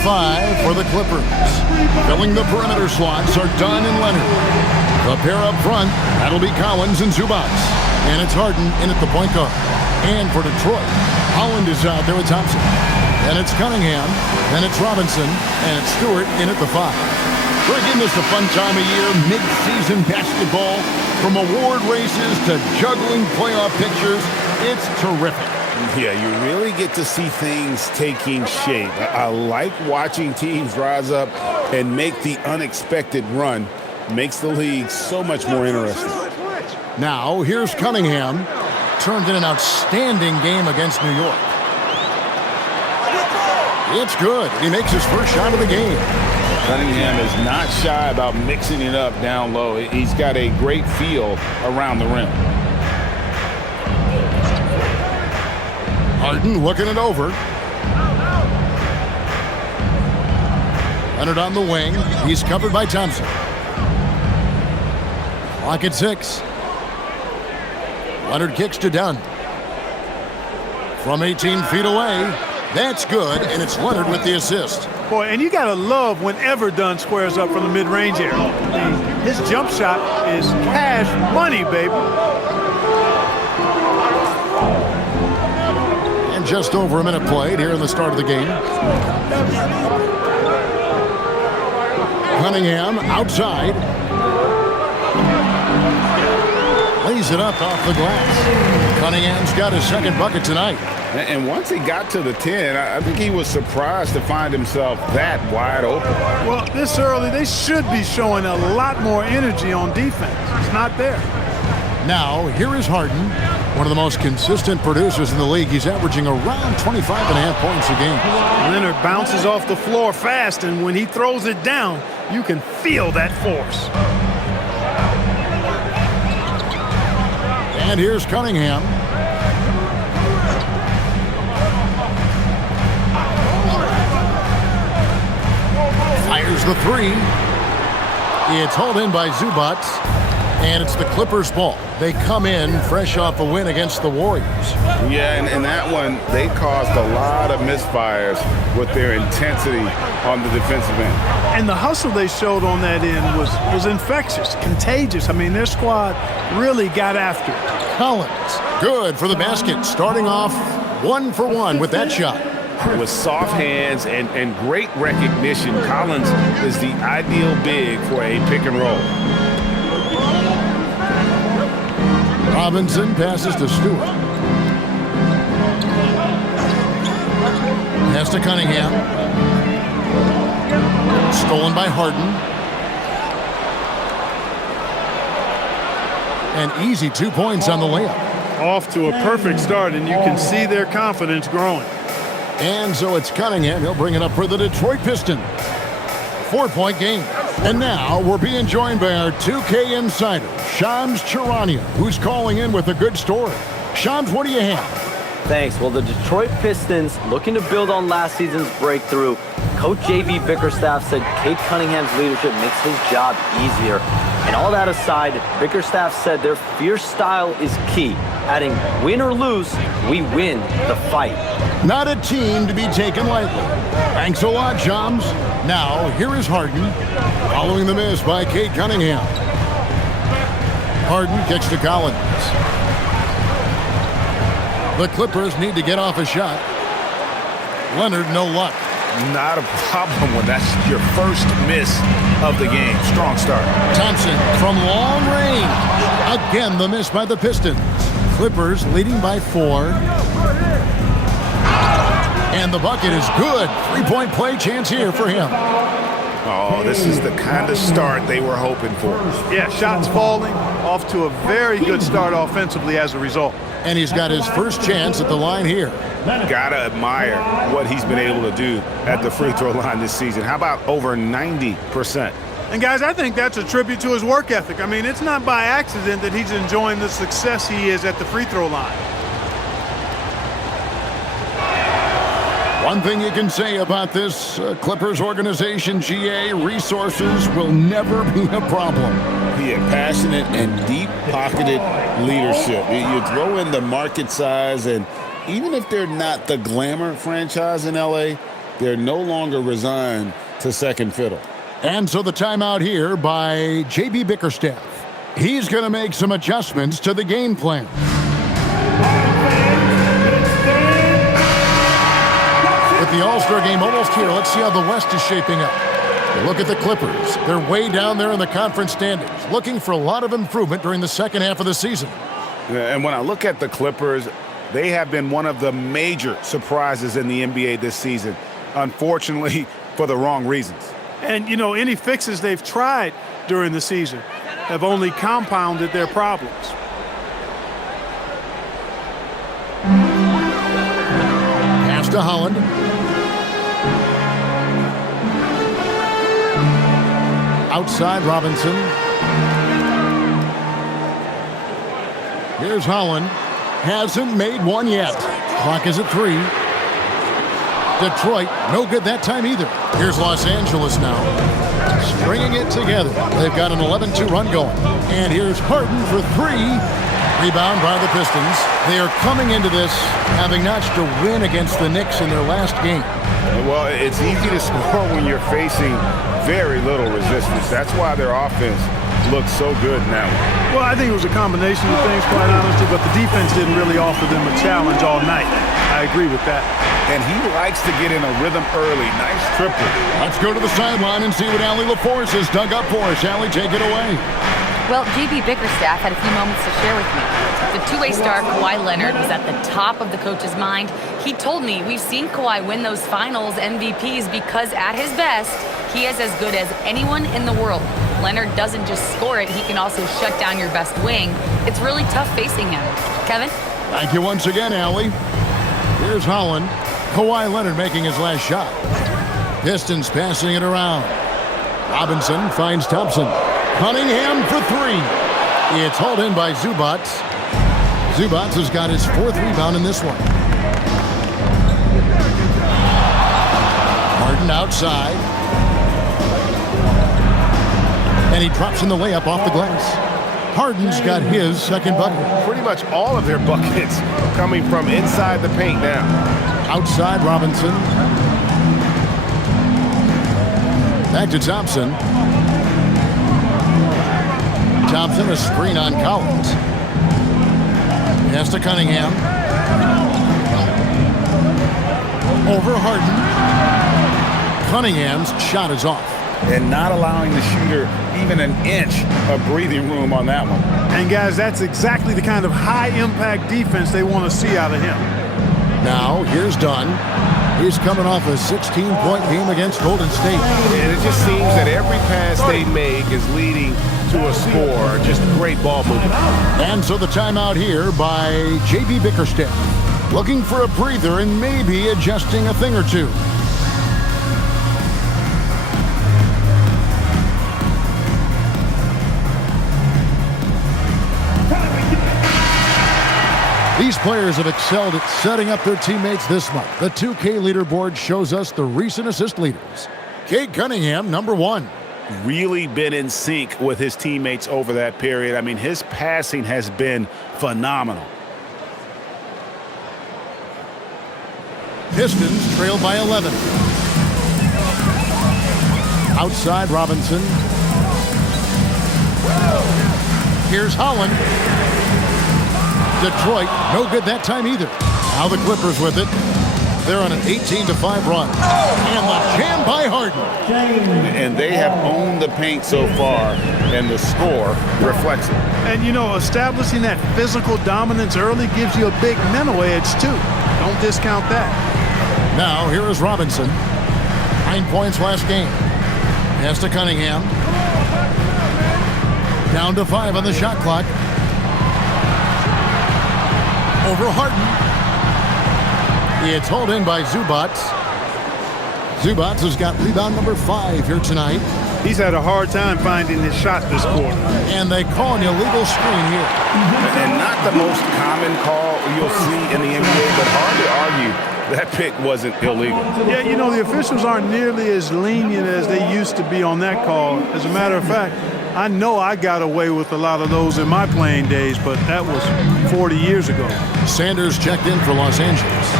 5 for the Clippers. Filling the perimeter slots are Dunn and Leonard. The pair up front, that'll be Collins and Zubac. And it's Harden in at the point guard. And for Detroit, Holland is out there with Thompson. Then it's Cunningham. Then it's Robinson. And it's Stewart in at the 5. Greg, isn't this a fun time of year? Mid-season basketball. From award races to juggling playoff pictures. It's terrific. Yeah, you really get to see things taking shape. I like watching teams rise up and make the unexpected run. Makes the league so much more interesting. Now, here's Cunningham. Turned in an outstanding game against New York. It's good. He makes his first shot of the game. Cunningham is not shy about mixing it up down low. He's got a great feel around the rim. Harden looking it over. Leonard on the wing. He's covered by Thompson. Clock at 6. Leonard kicks to Dunn. From 18 feet away. That's good, and it's Leonard with the assist. Boy, and you got to love whenever Dunn squares up from the mid-range area. His jump shot is cash money, baby. And just over a minute played here in the start of the game. Cunningham outside. Lays it up off the glass. Cunningham's got his second bucket tonight. And once he got to the 10, I think he was surprised to find himself that wide open. Well, this early, they should be showing a lot more energy on defense. It's not there. Now, here is Harden, one of the most consistent producers in the league. He's averaging around 25.5 points a game. Leonard bounces off the floor fast, and when he throws it down, you can feel that force. And here's Cunningham. Fires the 3. It's hauled in by Zubac. And it's the Clippers' ball. They come in fresh off a win against the Warriors. Yeah, and that one, they caused a lot of misfires with their intensity on the defensive end. And the hustle they showed on that end was infectious, contagious. I mean, their squad really got after it. Collins, good for the basket. Starting off 1 for 1 with that shot. With soft hands and great recognition, Collins is the ideal big for a pick and roll. Robinson passes to Stewart. Pass to Cunningham. Stolen by Harden. And easy 2 points on the layup. Off to a perfect start, and you can see their confidence growing. And so it's Cunningham. He'll bring it up for the Detroit Pistons. 4-point game. And now we're being joined by our 2K insider, Shams Charania, who's calling in with a good story. Shams, what do you have? Thanks. Well, the Detroit Pistons, looking to build on last season's breakthrough. Coach J.B. Bickerstaff said Cade Cunningham's leadership makes his job easier. And all that aside, Bickerstaff said their fierce style is key, adding, win or lose, we win the fight. Not a team to be taken lightly. Thanks a lot, Shams. Now, here is Harden, following the miss by Cade Cunningham. Harden kicks to Collins. The Clippers need to get off a shot. Leonard, no luck. Not a problem when that's your first miss of the game. Strong start. Thompson from long range. Again, the miss by the Pistons. Clippers leading by 4. And the bucket is good. 3-point play chance here for him. Oh, this is the kind of start they were hoping for. Yeah, shots falling, off to a very good start offensively as a result. And he's got his first chance at the line here. Gotta admire what he's been able to do at the free throw line this season. How about over 90%? And guys, I think that's a tribute to his work ethic. I mean, it's not by accident that he's enjoying the success he is at the free throw line. One thing you can say about this Clippers organization, GA, resources will never be a problem. Yeah, passionate and deep-pocketed leadership. You throw in the market size, and even if they're not the glamour franchise in LA, They're no longer resigned to second fiddle. And so the timeout here by J.B. Bickerstaff. He's going to make some adjustments to the game plan. With the All-Star game almost here, let's see how the West is shaping up. Look at the Clippers. They're way down there in the conference standings, looking for a lot of improvement during the second half of the season. And when I look at the Clippers, they have been one of the major surprises in the NBA this season, unfortunately, for the wrong reasons. And, you know, any fixes they've tried during the season have only compounded their problems. Pass to Holland. Outside Robinson. Here's Holland. Hasn't made one yet. Clock is at 3. Detroit, no good that time either. Here's Los Angeles now. Stringing it together. They've got an 11-2 run going. And here's Harden for 3. Rebound by the Pistons. They are coming into this having notched a win against the Knicks in their last game. Well, it's easy to score when you're facing very little resistance. That's why their offense looks so good now. Well, I think it was a combination of things, quite honestly, but the defense didn't really offer them a challenge all night. I agree with that. And he likes to get in a rhythm early. Nice triple. Let's go to the sideline and see what Allie LaForce has dug up for us. Allie, take it away. Well, J.B. Bickerstaff had a few moments to share with me. The two-way star Kawhi Leonard was at the top of the coach's mind. He told me we've seen Kawhi win those finals MVPs because at his best, he is as good as anyone in the world. Leonard doesn't just score it, he can also shut down your best wing. It's really tough facing him. Kevin? Thank you once again, Allie. Here's Holland. Kawhi Leonard making his last shot. Pistons passing it around. Robinson finds Thompson. Cunningham for 3. It's hauled in by Zubac. Zubac has got his 4th rebound in this one. Harden outside. And he drops in the layup off the glass. Harden's got his 2nd bucket. Pretty much all of their buckets coming from inside the paint now. Outside Robinson. Back to Thompson. Thompson, a screen on Collins. Pass to Cunningham. Over Harden. Cunningham's shot is off. And not allowing the shooter even an inch of breathing room on that one. And, guys, that's exactly the kind of high-impact defense they want to see out of him. Now, here's Dunn. He's coming off a 16-point game against Golden State. And it just seems that every pass they make is leading to a score. Just great ball movement. And so the timeout here by J.B. Bickerstaff. Looking for a breather and maybe adjusting a thing or two. These players have excelled at setting up their teammates this month. The 2K leaderboard shows us the recent assist leaders. Cade Cunningham, number 1. Really been in sync with his teammates over that period. I mean, his passing has been phenomenal. Pistons trail by 11. Outside Robinson. Here's Holland. Detroit, no good that time either. Now the Clippers with it. They're on an 18-5 run. And the jam by Harden. And they have owned the paint so far, and the score reflects it. And, you know, establishing that physical dominance early gives you a big mental edge, too. Don't discount that. Now, here is Robinson. 9 points last game. Pass to Cunningham. Down to 5 on the shot clock. Over Harden. It's hauled in by Zubac. Zubac has got rebound number 5 here tonight. He's had a hard time finding his shot this quarter. And they call an illegal screen here. And not the most common call you'll see in the NBA, but hard to argue that pick wasn't illegal. Yeah, you know, the officials aren't nearly as lenient as they used to be on that call. As a matter of fact, I know I got away with a lot of those in my playing days, but that was 40 years ago. Sanders checked in for Los Angeles.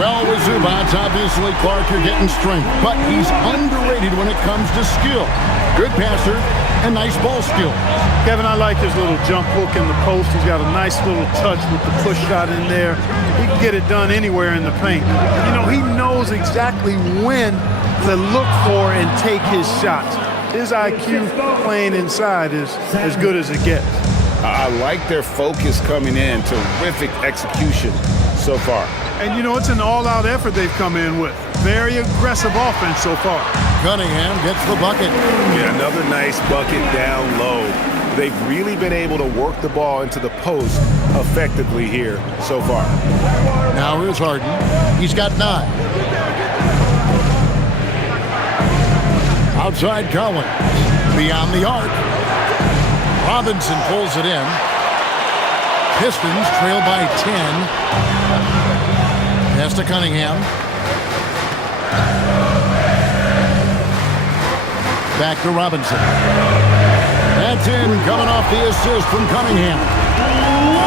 Well, with Zubats, obviously, Clark, you're getting strength, but he's underrated when it comes to skill. Good passer and nice ball skill. Kevin, I like his little jump hook in the post. He's got a nice little touch with the push shot in there. He can get it done anywhere in the paint. You know, he knows exactly when to look for and take his shots. His IQ playing inside is as good as it gets. I like their focus coming in. Terrific execution so far. And, you know, it's an all-out effort they've come in with. Very aggressive offense so far. Cunningham gets the bucket. Yeah, another nice bucket down low. They've really been able to work the ball into the post effectively here so far. Now here's Harden. He's got 9. Outside Collins. Beyond the arc. Robinson pulls it in. Pistons trail by 10. Pass to Cunningham. Back to Robinson. That's in, coming off the assist from Cunningham.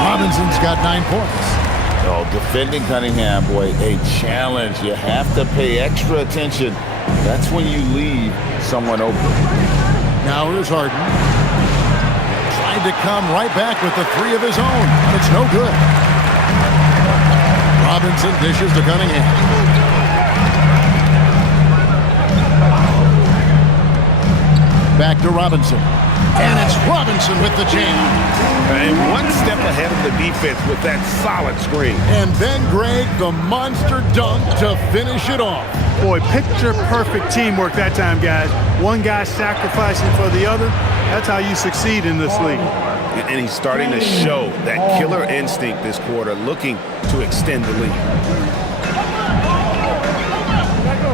Robinson's got 9 points. Oh, defending Cunningham, boy, a challenge. You have to pay extra attention. That's when you leave someone open. Now here's Harden. Trying to come right back with the 3 of his own, but it's no good. Robinson dishes to Cunningham. Back to Robinson. And it's Robinson with the jam. And one step ahead of the defense with that solid screen. And then Greg, the monster dunk to finish it off. Boy, picture-perfect teamwork that time, guys. One guy sacrificing for the other. That's how you succeed in this league. And he's starting to show that killer instinct this quarter, looking to extend the lead.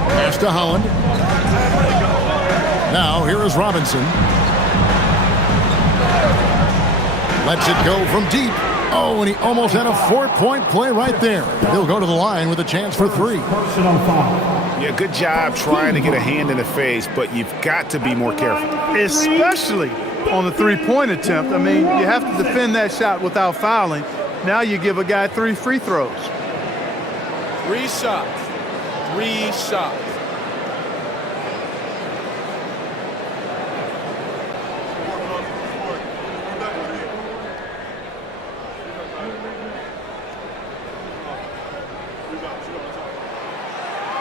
Pass to Holland. Now, here is Robinson. Lets it go from deep. Oh, and he almost had a 4-point play right there. He'll go to the line with a chance for 3. Yeah, good job trying to get a hand in the face, but you've got to be more careful. Especially on the 3-point attempt. I mean, you have to defend that shot without fouling. Now you give a guy 3 free throws. 3 shots. 3 shots.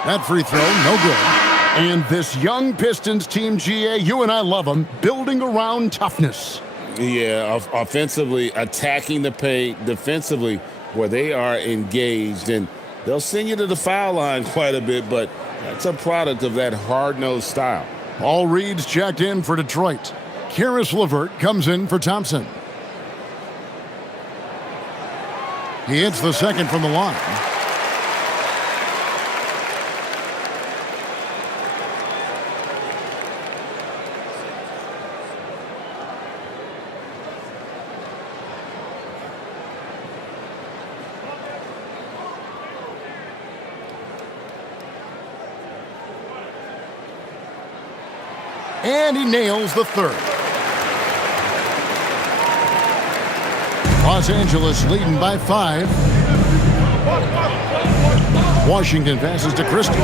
That free throw, no good. And this young Pistons team, GA, you and I love them, building around toughness. Yeah, offensively, attacking the paint, defensively, where they are engaged. And they'll send you to the foul line quite a bit, but that's a product of that hard-nosed style. All reads checked in for Detroit. Karis LeVert comes in for Thompson. He hits the second from the line. And he nails the third. Los Angeles leading by 5. Washington passes to Christie.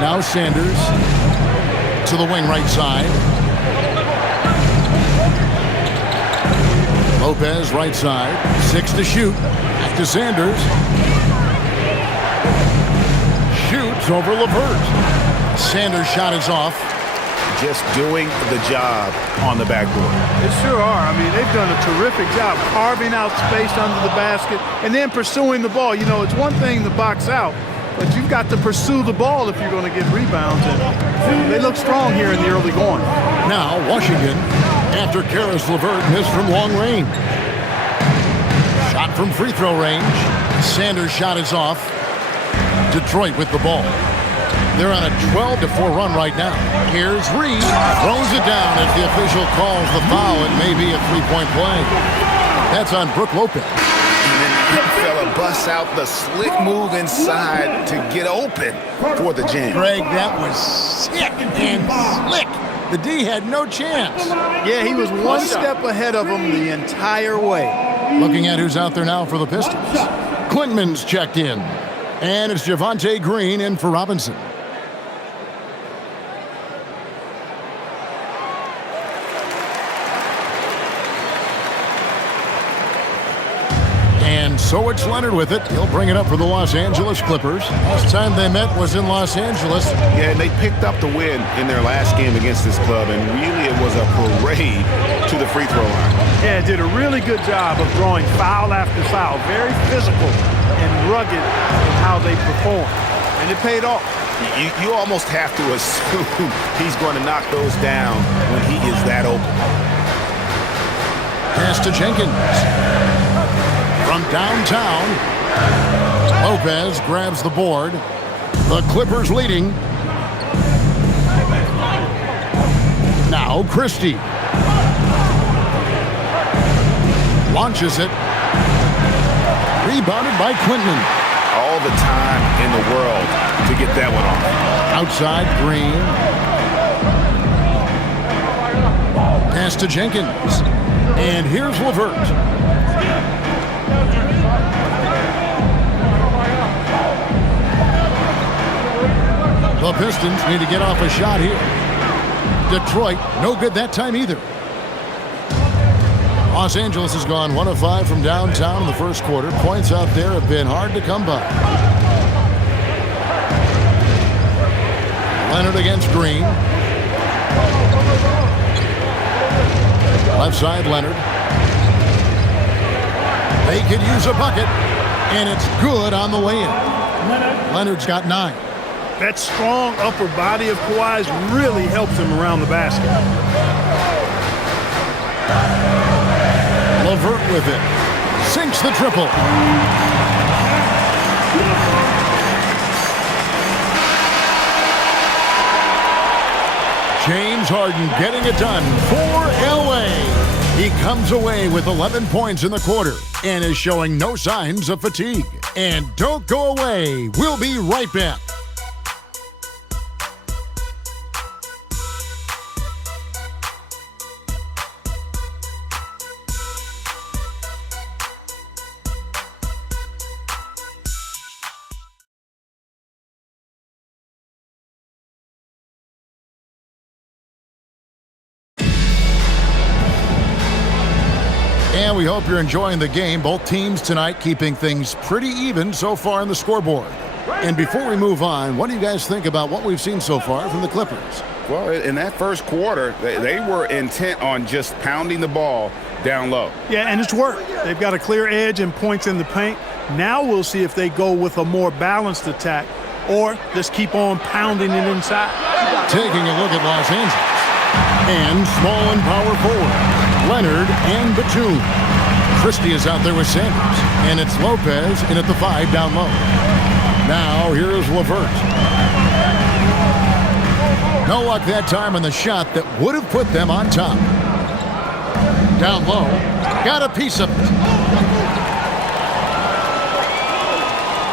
Now Sanders to the wing right side. Lopez right side. 6 to shoot. Back to Sanders. Shoots over LeVert. Sanders' shot is off. Just doing the job on the backboard. They sure are. I mean, they've done a terrific job carving out space under the basket and then pursuing the ball. You know, it's one thing to box out, but you've got to pursue the ball if you're going to get rebounds. And they look strong here in the early going. Now, Washington, after Karis LeVert missed from long range. Shot from free throw range. Sanders' shot is off. Detroit with the ball. They're on a 12-4 run right now. Here's Reed. Throws it down as the official calls the foul. It may be a 3-point play. That's on Brook Lopez. And then that fella busts out the slick move inside to get open for the jam. Greg, that was sick and slick. The D had no chance. Yeah, he was one step ahead of him the entire way. Looking at who's out there now for the Pistons. Quintman's checked in. And it's Javonte Green in for Robinson. And so it's Leonard with it. He'll bring it up for the Los Angeles Clippers. Last time they met was in Los Angeles. Yeah, and they picked up the win in their last game against this club, and really it was a parade to the free throw line. Yeah, did a really good job of drawing foul after foul. Very physical and rugged in how they perform. And it paid off. You almost have to assume he's going to knock those down when he is that open. Pass to Jenkins. From downtown, Lopez grabs the board. The Clippers leading. Now Christie. Launches it. Rebounded by Quinton. All the time in the world to get that one off. Outside Green. Pass to Jenkins. And here's LeVert. The Pistons need to get off a shot here. Detroit, no good that time either. Los Angeles has gone 1 of 5 from downtown in the first quarter. Points out there have been hard to come by. Leonard against Green. Left side, Leonard. They could use a bucket, and it's good on the way in. Leonard's got 9. That strong upper body of Kawhi's really helps him around the basket. LeVert with it. Sinks the triple. James Harden getting it done for LA. He comes away with 11 points in the quarter and is showing no signs of fatigue. And don't go away. We'll be right back. And we hope you're enjoying the game. Both teams tonight keeping things pretty even so far on the scoreboard. And before we move on, what do you guys think about what we've seen so far from the Clippers? Well, in that first quarter, they were intent on just pounding the ball down low. Yeah, and it's worked. They've got a clear edge and points in the paint. Now we'll see if they go with a more balanced attack or just keep on pounding it inside. Taking a look at Los Angeles. And small and power forward. Leonard and Batum. Christie is out there with Sanders. And it's Lopez in at the 5 down low. Now here's LeVert. No luck that time on the shot that would have put them on top. Down low. Got a piece of it.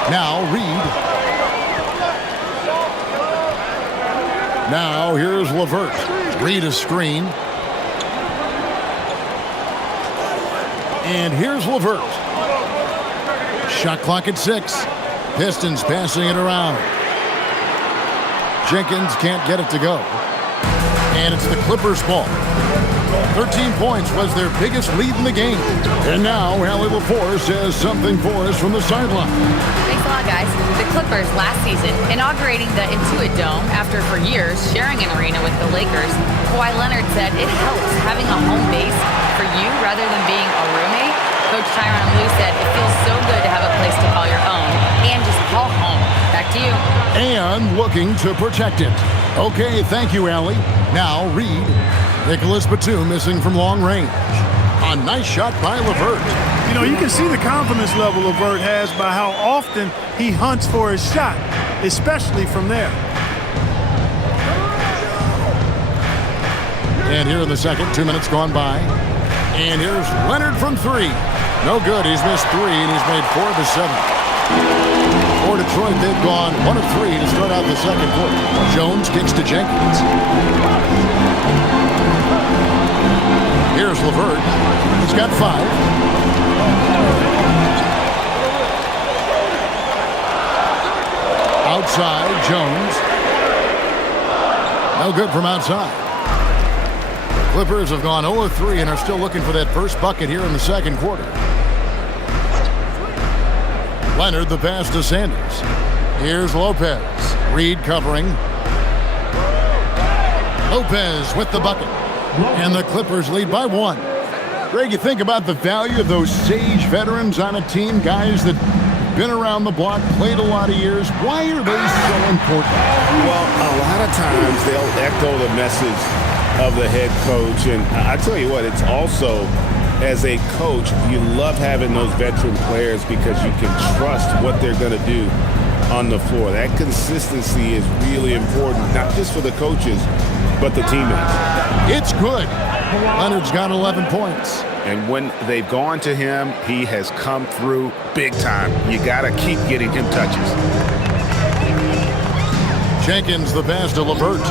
Now Reed. Now here's LeVert. Reed a screen. And here's LeVert. Shot clock at 6. Pistons passing it around. Jenkins can't get it to go. And it's the Clippers' ball. 13 points was their biggest lead in the game. And now Allie LaForce has something for us from the sideline. Thanks a lot, guys. The Clippers last season inaugurating the Intuit Dome after for years sharing an arena with the Lakers. Kawhi Leonard said it helps having a home base for you rather than being a roommate. Coach Tyronn Lue said it feels so good to have a place to call your own and just call home. Back to you. And looking to protect it. Okay, thank you, Allie. Now Reed. Nicholas Batum missing from long range. A nice shot by LeVert. You know, you can see the confidence level LeVert has by how often he hunts for his shot, especially from there. And here in the second, 2 minutes gone by. And here's Leonard from 3. No good. He's missed 3, and he's made 4 of the 7. For Detroit, they've gone 1 of 3 to start out the second quarter. Jones kicks to Jenkins. Here's LeVert. He's got 5. Outside, Jones. No good from outside. Clippers have gone 0 of 3 and are still looking for that first bucket here in the second quarter. Leonard, the pass to Sanders. Here's Lopez. Reed covering. Lopez with the bucket. And the Clippers lead by 1. Greg, you think about the value of those sage veterans on a team, guys that been around the block, played a lot of years. Why are they so important? Well, a lot of times they'll echo the message of the head coach. And I tell you what, it's also, as a coach, you love having those veteran players because you can trust what they're going to do on the floor. That consistency is really important, not just for the coaches, but the teammates. It's good. Leonard's got 11 points. And when they've gone to him, he has come through big time. You got to keep getting him touches. Jenkins, the pass to LeVert.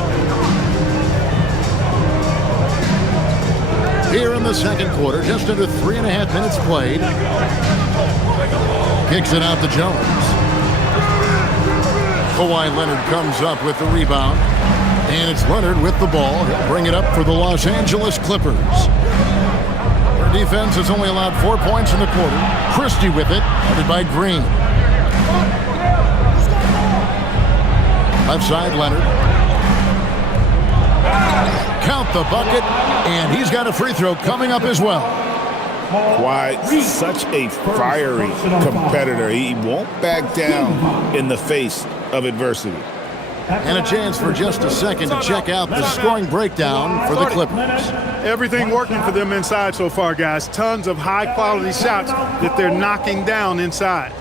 Here in the second quarter, just under 3.5 minutes played. Kicks it out to Jones. Kawhi Leonard comes up with the rebound. And it's Leonard with the ball. He'll bring it up for the Los Angeles Clippers. Their defense has only allowed 4 points in the quarter. Christie with it, headed by Green. Left side, Leonard. Count the bucket, and he's got a free throw coming up as well. Kawhi, such a fiery competitor. He won't back down in the face of adversity. And a chance for just a second to check out the scoring breakdown for the Clippers. Everything working for them inside so far, guys. Tons of high-quality shots that they're knocking down inside.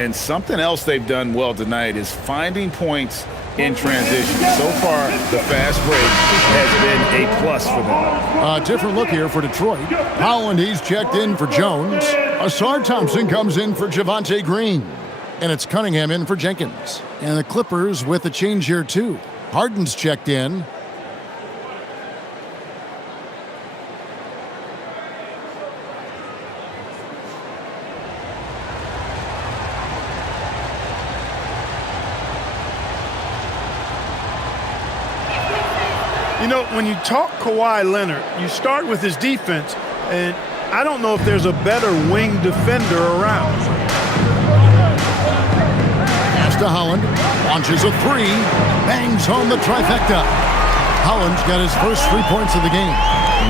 And something else they've done well tonight is finding points in transition. So far, the fast break has been a plus for them. A different look here for Detroit. Holland, he's checked in for Jones. Asar Thompson comes in for Javonte Green. And it's Cunningham in for Jenkins. And the Clippers with a change here, too. Harden's checked in. You know, when you talk Kawhi Leonard, you start with his defense, and I don't know if there's a better wing defender around. To Holland, launches a three, bangs home the trifecta. Holland's got his first 3 points of the game.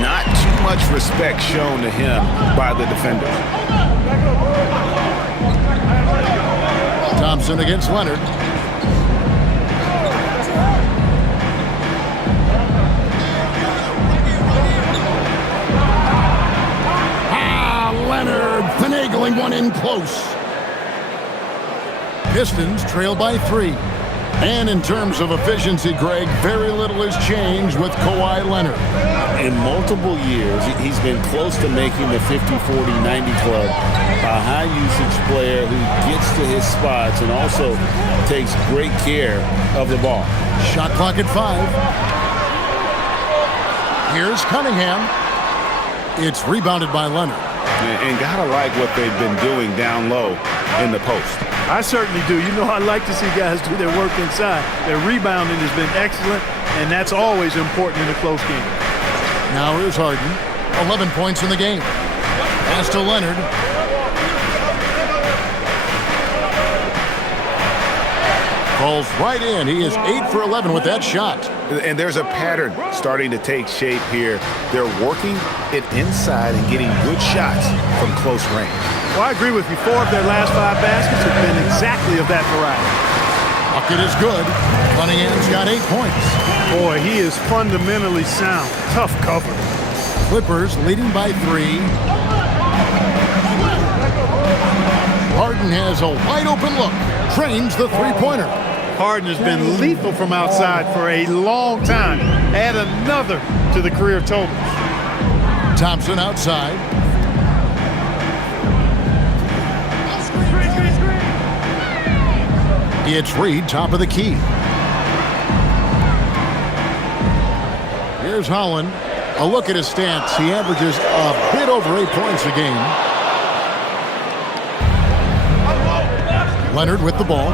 Not too much respect shown to him by the defenders. Thompson against Leonard. Leonard finagling one in close. Pistons trail by 3. And in terms of efficiency, Greg, very little has changed with Kawhi Leonard. In multiple years, he's been close to making the 50-40-90 club. A high-usage player who gets to his spots and also takes great care of the ball. Shot clock at 5. Here's Cunningham. It's rebounded by Leonard. And gotta like what they've been doing down low in the post. I certainly do. You know, I like to see guys do their work inside. Their rebounding has been excellent, and that's always important in a close game. Now here's Harden. 11 points in the game. Pass to Leonard. Falls right in. He is 8 for 11 with that shot. And there's a pattern starting to take shape here. They're working it inside and getting good shots from close range. Well, I agree with you. 4 of their last 5 baskets have been exactly of that variety. Bucket is good. Cunningham's got 8 points. Boy, he is fundamentally sound. Tough cover. Clippers leading by 3. Harden has a wide open look. Trains the three-pointer. Harden has been lethal from outside for a long time. Add another to the career totals. Thompson outside. It's Reed, top of the key. Here's Holland. A look at his stats. He averages a bit over 8 points a game. Leonard with the ball.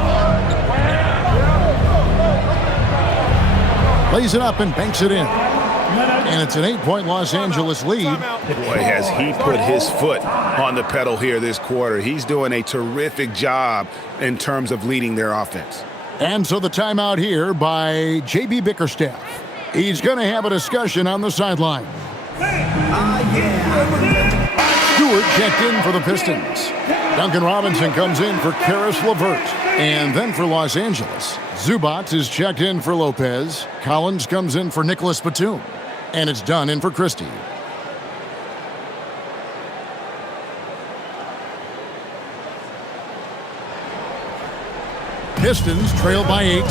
Lays it up and banks it in. And it's an 8-point Los Angeles lead. Boy, has he put his foot on the pedal here this quarter. He's doing a terrific job in terms of leading their offense. And so the timeout here by J.B. Bickerstaff. He's going to have a discussion on the sideline. Stewart checked in for the Pistons. Duncan Robinson comes in for Karis LeVert. And then for Los Angeles, Zubac is checked in for Lopez. Collins comes in for Nicholas Batum. And it's Dunn in for Christie. Pistons trail by 8.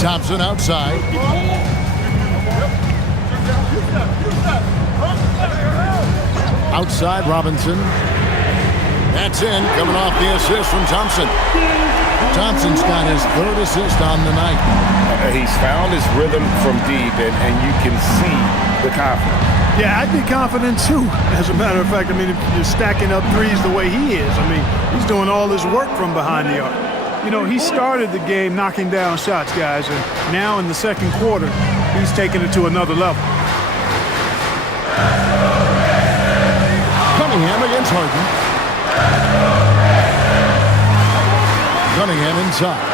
Thompson outside. Outside Robinson. That's in, coming off the assist from Thompson. Thompson's got his 3rd assist on the night. He's found his rhythm from deep, and you can see the confidence. Yeah, I'd be confident too. As a matter of fact, I mean, if you're stacking up threes the way he is, I mean, he's doing all his work from behind the arc. You know, he started the game knocking down shots, guys, and now in the second quarter, he's taking it to another level. Cunningham against Harden. Cunningham inside.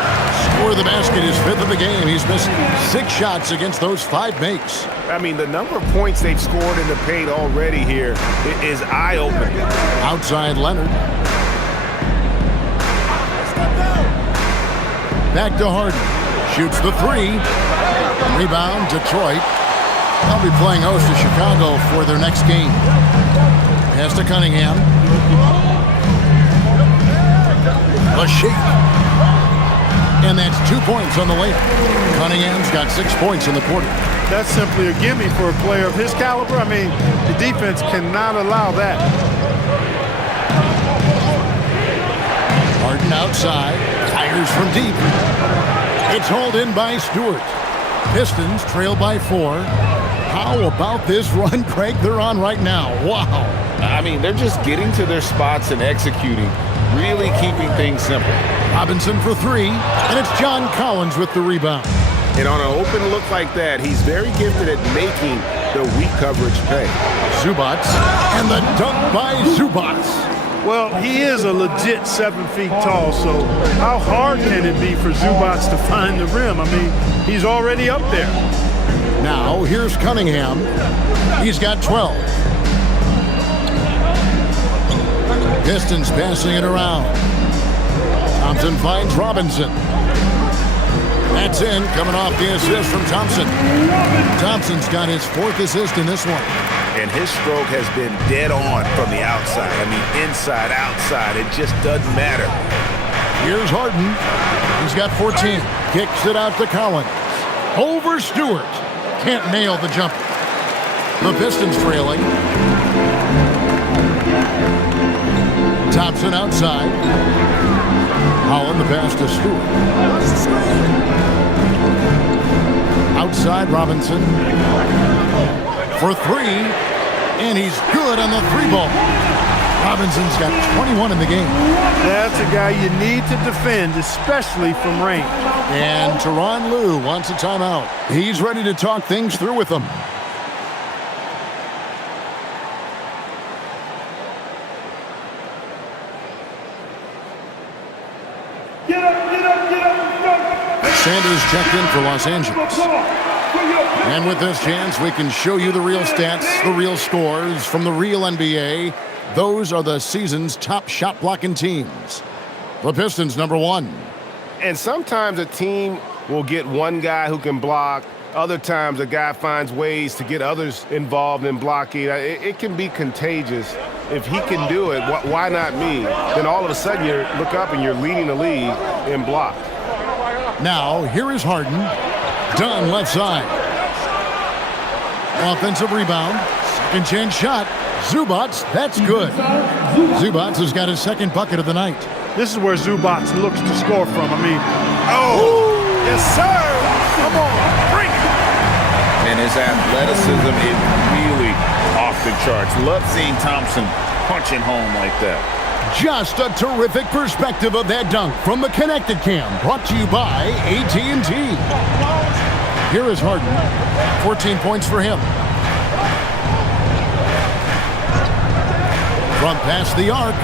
Score the basket, his 5th of the game. He's missed 6 shots against those 5 makes. I mean, the number of points they've scored in the paint already here is eye-opening. Outside Leonard. Back to Harden. Shoots the 3. Rebound, Detroit. They'll be playing host to Chicago for their next game. Pass to Cunningham. A shake. And that's 2 points on the layup. Cunningham's got 6 points in the quarter. That's simply a gimme for a player of his caliber. I mean, the defense cannot allow that. Harden outside. Fires from deep. It's hauled in by Stewart. Pistons trail by 4. How about this run, Craig, they're on right now? Wow. I mean, they're just getting to their spots and executing, really keeping things simple. Robinson for 3, and it's John Collins with the rebound. And on an open look like that, he's very gifted at making the weak coverage pay. Zubac, and the dunk by Zubac. Well, he is a legit 7 feet tall, so how hard can it be for Zubac to find the rim? I mean, he's already up there. Now, here's Cunningham. He's got 12. Pistons passing it around. Thompson finds Robinson. That's in, coming off the assist from Thompson. Thompson's got his 4th assist in this one. And his stroke has been dead on from the outside. I mean, inside, outside, it just doesn't matter. Here's Harden. He's got 14. Kicks it out to Collins. Over Stewart. Can't nail the jumper. The Pistons trailing. Thompson outside. Holland the pass to Stewart. Outside Robinson. For 3. And he's good on the 3-ball. Robinson's got 21 in the game. That's a guy you need to defend, especially from range. And Tyronn Lue wants a timeout. He's ready to talk things through with them. Sanders checked in for Los Angeles. And with this chance, we can show you the real stats, the real scores from the real NBA. Those are the season's top shot blocking teams. The Pistons, number 1. And sometimes a team will get one guy who can block. Other times a guy finds ways to get others involved in blocking. It can be contagious. If he can do it, why not me? Then all of a sudden you look up and you're leading the league in block. Now, here is Harden. Dunn left side. Offensive rebound. Second chance shot. Zubac, that's good. Zubac has got his 2nd bucket of the night. This is where Zubac looks to score from. I mean, oh, yes, sir. Come on, bring it. And his athleticism is really off the charts. Love seeing Thompson punching home like that. Just a terrific perspective of that dunk from the Connecticut cam, brought to you by AT&T. Here is Harden, 14 points for him. From past the arc,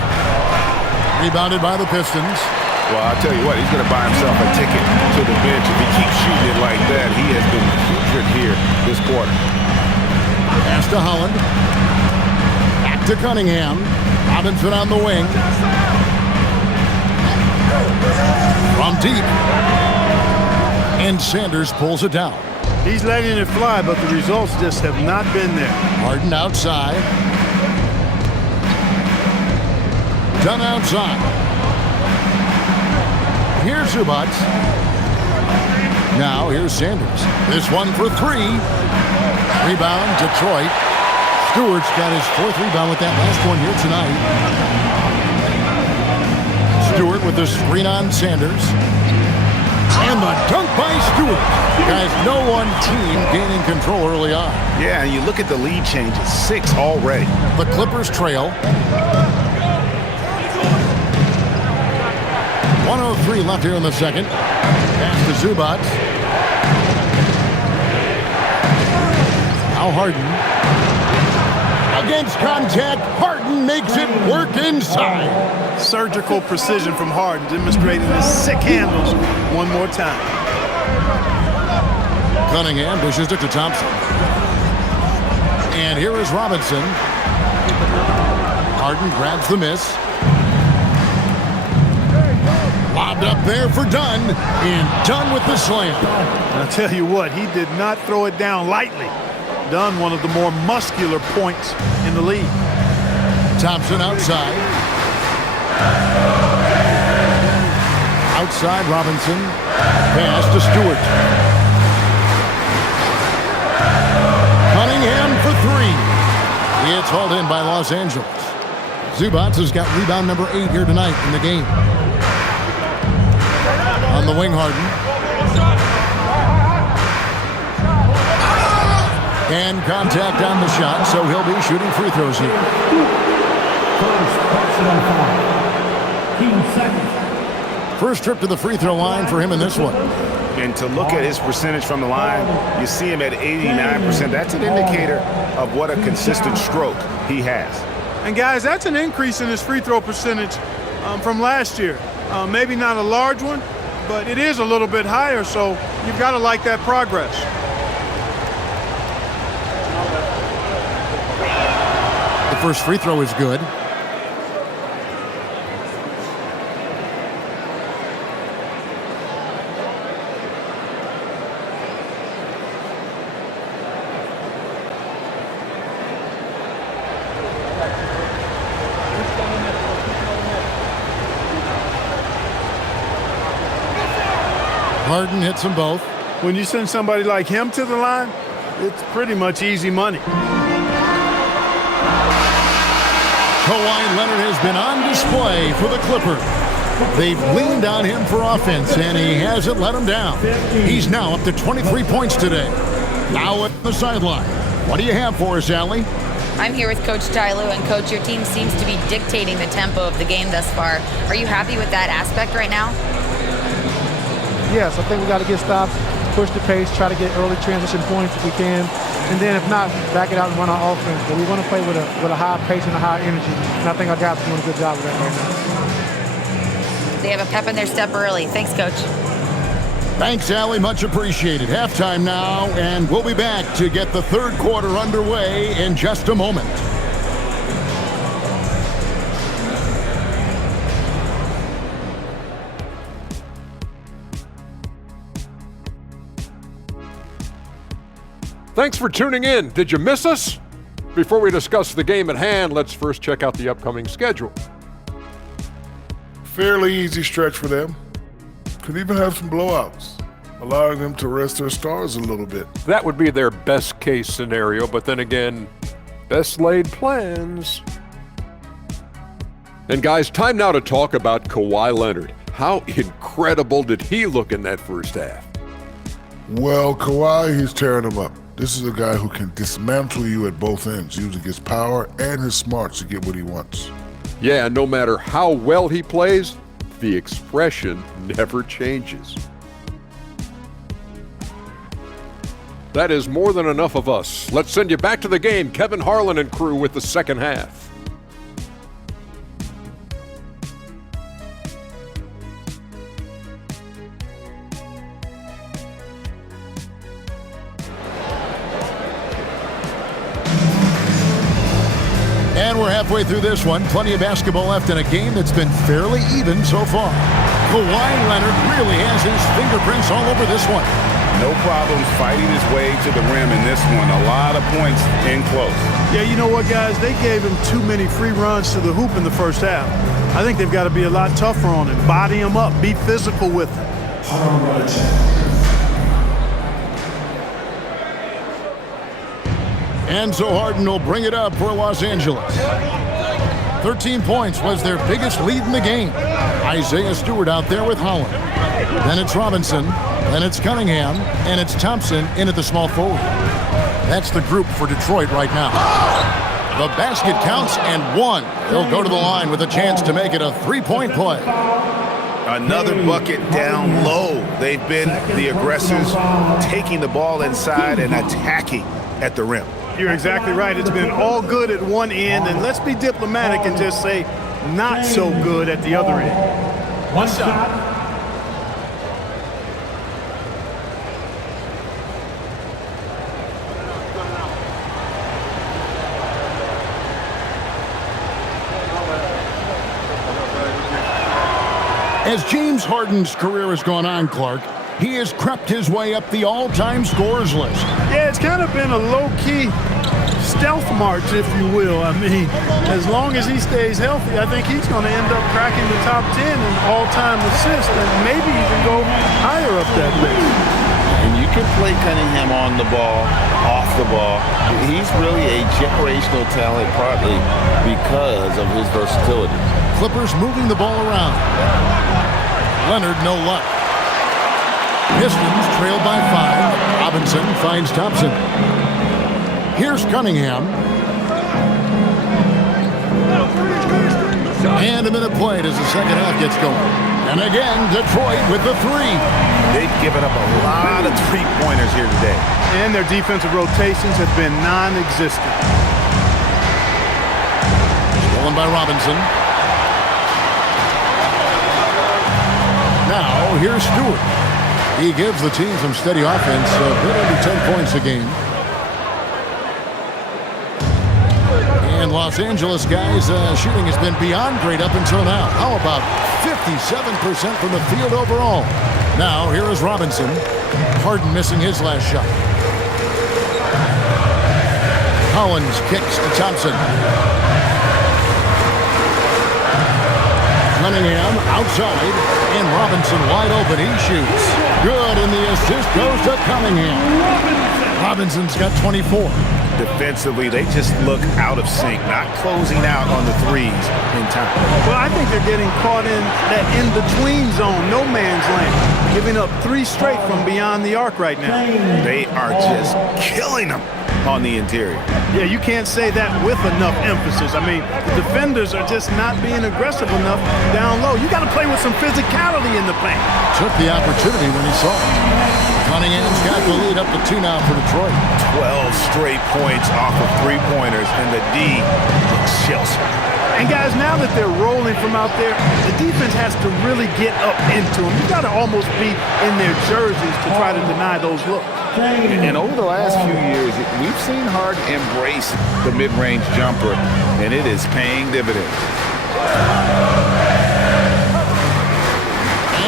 rebounded by the Pistons. Well, I'll tell you what, he's going to buy himself a ticket to the bench. If he keeps shooting it like that, he has been putrid here this quarter. Pass to Holland. Back to Cunningham. Robinson on the wing. From deep. And Sanders pulls it down. He's letting it fly, but the results just have not been there. Harden outside. Done outside. Here's Zubac. Now here's Sanders. This one for three. Rebound, Detroit. Stewart's got his fourth rebound with that last one here tonight. Stewart with the screen on Sanders. And the dunk by Stewart. Guys, no one team gaining control early on. Yeah, and you look at the lead changes, 6 already. The Clippers trail. 1:03 left here in the second. Pass to Zubac. Now Harden. Against contact, Harden makes it work inside. Surgical precision from Harden, demonstrating his sick handles one more time. Cunningham dishes it to Thompson. And here is Robinson. Harden grabs the miss. Lobbed up there for Dunn, and Dunn with the slam. I'll tell you what, he did not throw it down lightly. Dunn, one of the more muscular points in the league. Thompson outside. Outside Robinson. Pass to Stewart. Cunningham for three. It's hauled in by Los Angeles. Zubac has got rebound number 8 here tonight in the game. On the wing, Harden. And contact on the shot, so he'll be shooting free throws here. First trip to the free throw line for him in this one. And to look at his percentage from the line, you see him at 89%. That's an indicator of what a consistent stroke he has. And guys, that's an increase in his free throw percentage from last year. Maybe not a large one, but it is a little bit higher, so you've got to like that progress. The first free throw is good. Harden hits them both. When you send somebody like him to the line, it's pretty much easy money. Kawhi Leonard has been on display for the Clippers. They've leaned on him for offense, and he hasn't let them down. He's now up to 23 points today. Now at the sideline. What do you have for us, Allie? I'm here with Coach Tyloo, and Coach, your team seems to be dictating the tempo of the game thus far. Are you happy with that aspect right now? Yes, I think we got to get stops, push the pace, try to get early transition points if we can, and then if not, back it out and run our offense. But we want to play with a high pace and a high energy, and I think our guys are doing a good job of that right now. They have a pep in their step early. Thanks, Coach. Thanks, Allie. Much appreciated. Halftime now, and we'll be back to get the third quarter underway in just a moment. Thanks for tuning in. Did you miss us? Before we discuss the game at hand, let's first check out the upcoming schedule. Fairly easy stretch for them. Could even have some blowouts, allowing them to rest their stars a little bit. That would be their best case scenario, but then again, best laid plans. And guys, time now to talk about Kawhi Leonard. How incredible did he look in that first half? Well, Kawhi, he's tearing them up. This is a guy who can dismantle you at both ends, using his power and his smarts to get what he wants. Yeah, no matter how well he plays, the expression never changes. That is more than enough of us. Let's send you back to the game. Kevin Harlan and crew with the second half. And we're halfway through this one. Plenty of basketball left in a game that's been fairly even so far. Kawhi Leonard really has his fingerprints all over this one. No problems fighting his way to the rim in this one. A lot of points in close. Yeah, you know what, guys? They gave him too many free runs to the hoop in the first half. I think they've got to be a lot tougher on him. Body him up. Be physical with him. Enzo Harden will bring it up for Los Angeles. 13 points was their biggest lead in the game. Isaiah Stewart out there with Holland. Then it's Robinson. Then it's Cunningham. And it's Thompson in at the small forward. That's the group for Detroit right now. The basket counts and one. He'll go to the line with a chance to make it a three-point play. Another bucket down low. They've been the aggressors, taking the ball inside and attacking at the rim. You're exactly right. It's been all good at one end, and let's be diplomatic and just say not so good at the other end. One shot. As James Harden's career has gone on, Clark, he has crept his way up the all-time scorers list. Yeah, it's kind of been a low-key stealth march, if you will. I mean, as long as he stays healthy, I think he's going to end up cracking the top 10 in all-time assists and maybe even go higher up that list. And you can play Cunningham on the ball, off the ball. He's really a generational talent, partly because of his versatility. Clippers moving the ball around. Leonard, no luck. Pistons trail by 5. Robinson finds Thompson. Here's Cunningham. And a minute played as the second half gets going. And again, Detroit with the three. They've given up a lot of three-pointers here today. And their defensive rotations have been non-existent. Stolen by Robinson. Now, here's Stewart. He gives the team some steady offense, a bit under 10 points a game. And Los Angeles guys, shooting has been beyond great up until now. How about 57% from the field overall? Now, here is Robinson. Harden missing his last shot. Collins kicks to Thompson. Cunningham outside, and Robinson wide open. He shoots. Good, and the assist goes to Cunningham. Robinson's got 24. Defensively, they just look out of sync, not closing out on the threes in time. Well, I think they're getting caught in that in-between zone, no man's land, giving up 3 straight from beyond the arc right now. They are just killing them on the interior. Yeah, you can't say that with enough emphasis. I mean, the defenders are just not being aggressive enough down low. You got to play with some physicality in the paint. Took the opportunity when he saw it. Cunningham's got the lead up to 2 now for Detroit. 12 straight points off of three-pointers, and the D looks shell-shocked. And guys, now that they're rolling from out there, the defense has to really get up into them. You got to almost be in their jerseys to try to deny those looks. And over the last few years, we've seen Harden embrace the mid-range jumper, and it is paying dividends.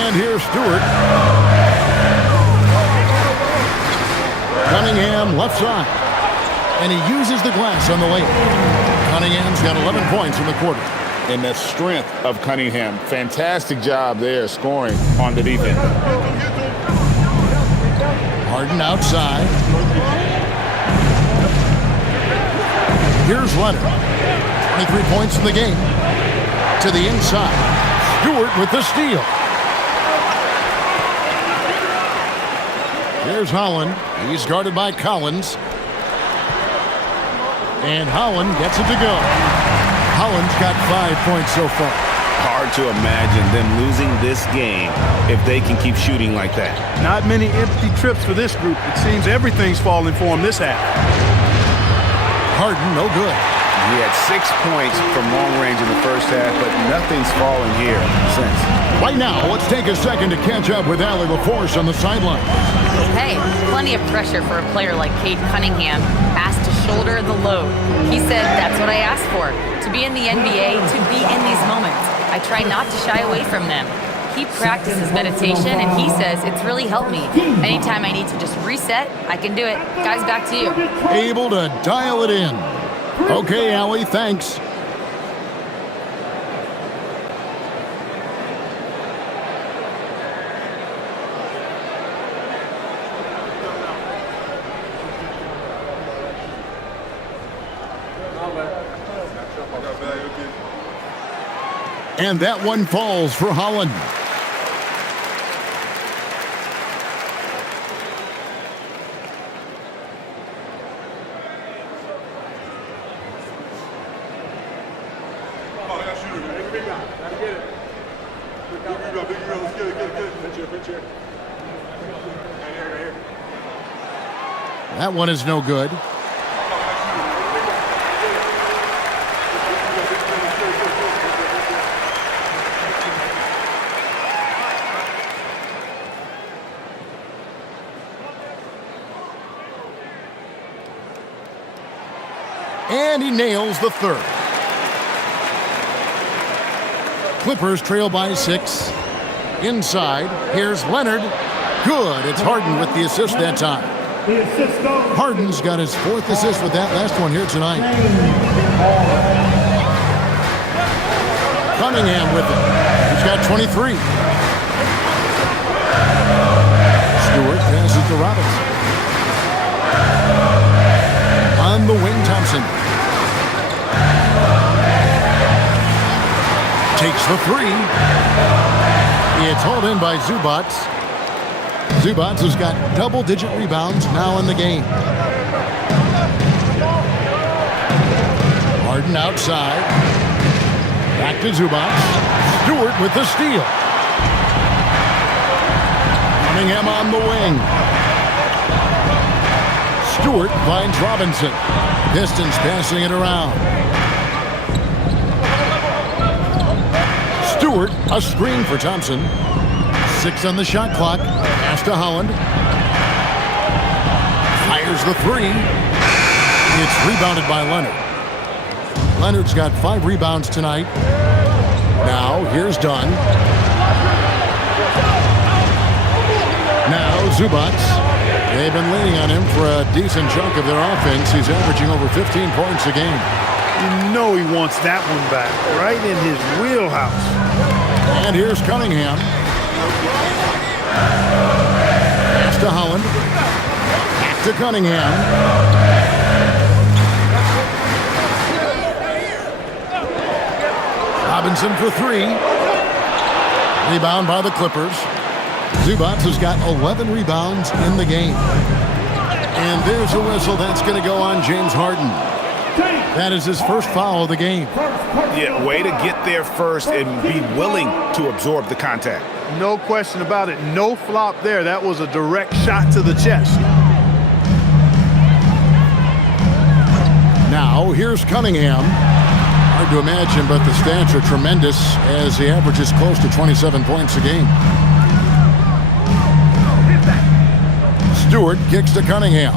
And here's Stewart. Cunningham left side. And he uses the glass on the layup. Cunningham's got 11 points in the quarter. And the strength of Cunningham. Fantastic job there scoring on the defense. Harden outside. Here's Leonard. 23 points in the game. To the inside. Stewart with the steal. Here's Holland. He's guarded by Collins. And Holland gets it to go. Holland's got 5 points so far. Hard to imagine them losing this game if they can keep shooting like that. Not many empty trips for this group. It seems everything's falling for them this half. Harden, no good. He had 6 points from long range in the first half, but nothing's fallen here since. Right now, let's take a second to catch up with Allie LaForce on the sideline. Hey, plenty of pressure for a player like Cade Cunningham, asked to shoulder the load. He said, that's what I asked for, to be in the NBA, to be in these moments. I try not to shy away from them. He practices meditation, and he says it's really helped me. Anytime I need to just reset, I can do it. Guys, back to you. Able to dial it in. Okay, Allie, thanks. And that one falls for Holland. That one is no good. And he nails the third. Clippers trail by 6. Inside, here's Leonard. Good. It's Harden with the assist that time. Harden's got his 4th assist with that last one here tonight. Cunningham with it. He's got 23. Stewart passes to Robinson. On the wing, Thompson takes the 3. It's hauled in by Zubac. Zubac has got double-digit rebounds now in the game. Harden outside. Back to Zubac. Stewart with the steal. Cunningham on the wing. Stewart finds Robinson. Pistons passing it around. Stewart, a screen for Thompson. 6 on the shot clock. Pass to Holland. Fires the 3. It's rebounded by Leonard. Leonard's got 5 rebounds tonight. Now, here's Dunn. Now, Zubac. They've been leaning on him for a decent chunk of their offense. He's averaging over 15 points a game. You know he wants that one back, right in his wheelhouse. And here's Cunningham. Pass to Holland. Back to Cunningham. Robinson for 3. Rebound by the Clippers. Zubac has got 11 rebounds in the game. And there's a whistle that's going to go on James Harden. That is his first foul of the game. Yeah, way to get there first and be willing to absorb the contact. No question about it. No flop there. That was a direct shot to the chest. Now, here's Cunningham. Hard to imagine, but the stats are tremendous as he averages close to 27 points a game. Stewart kicks to Cunningham.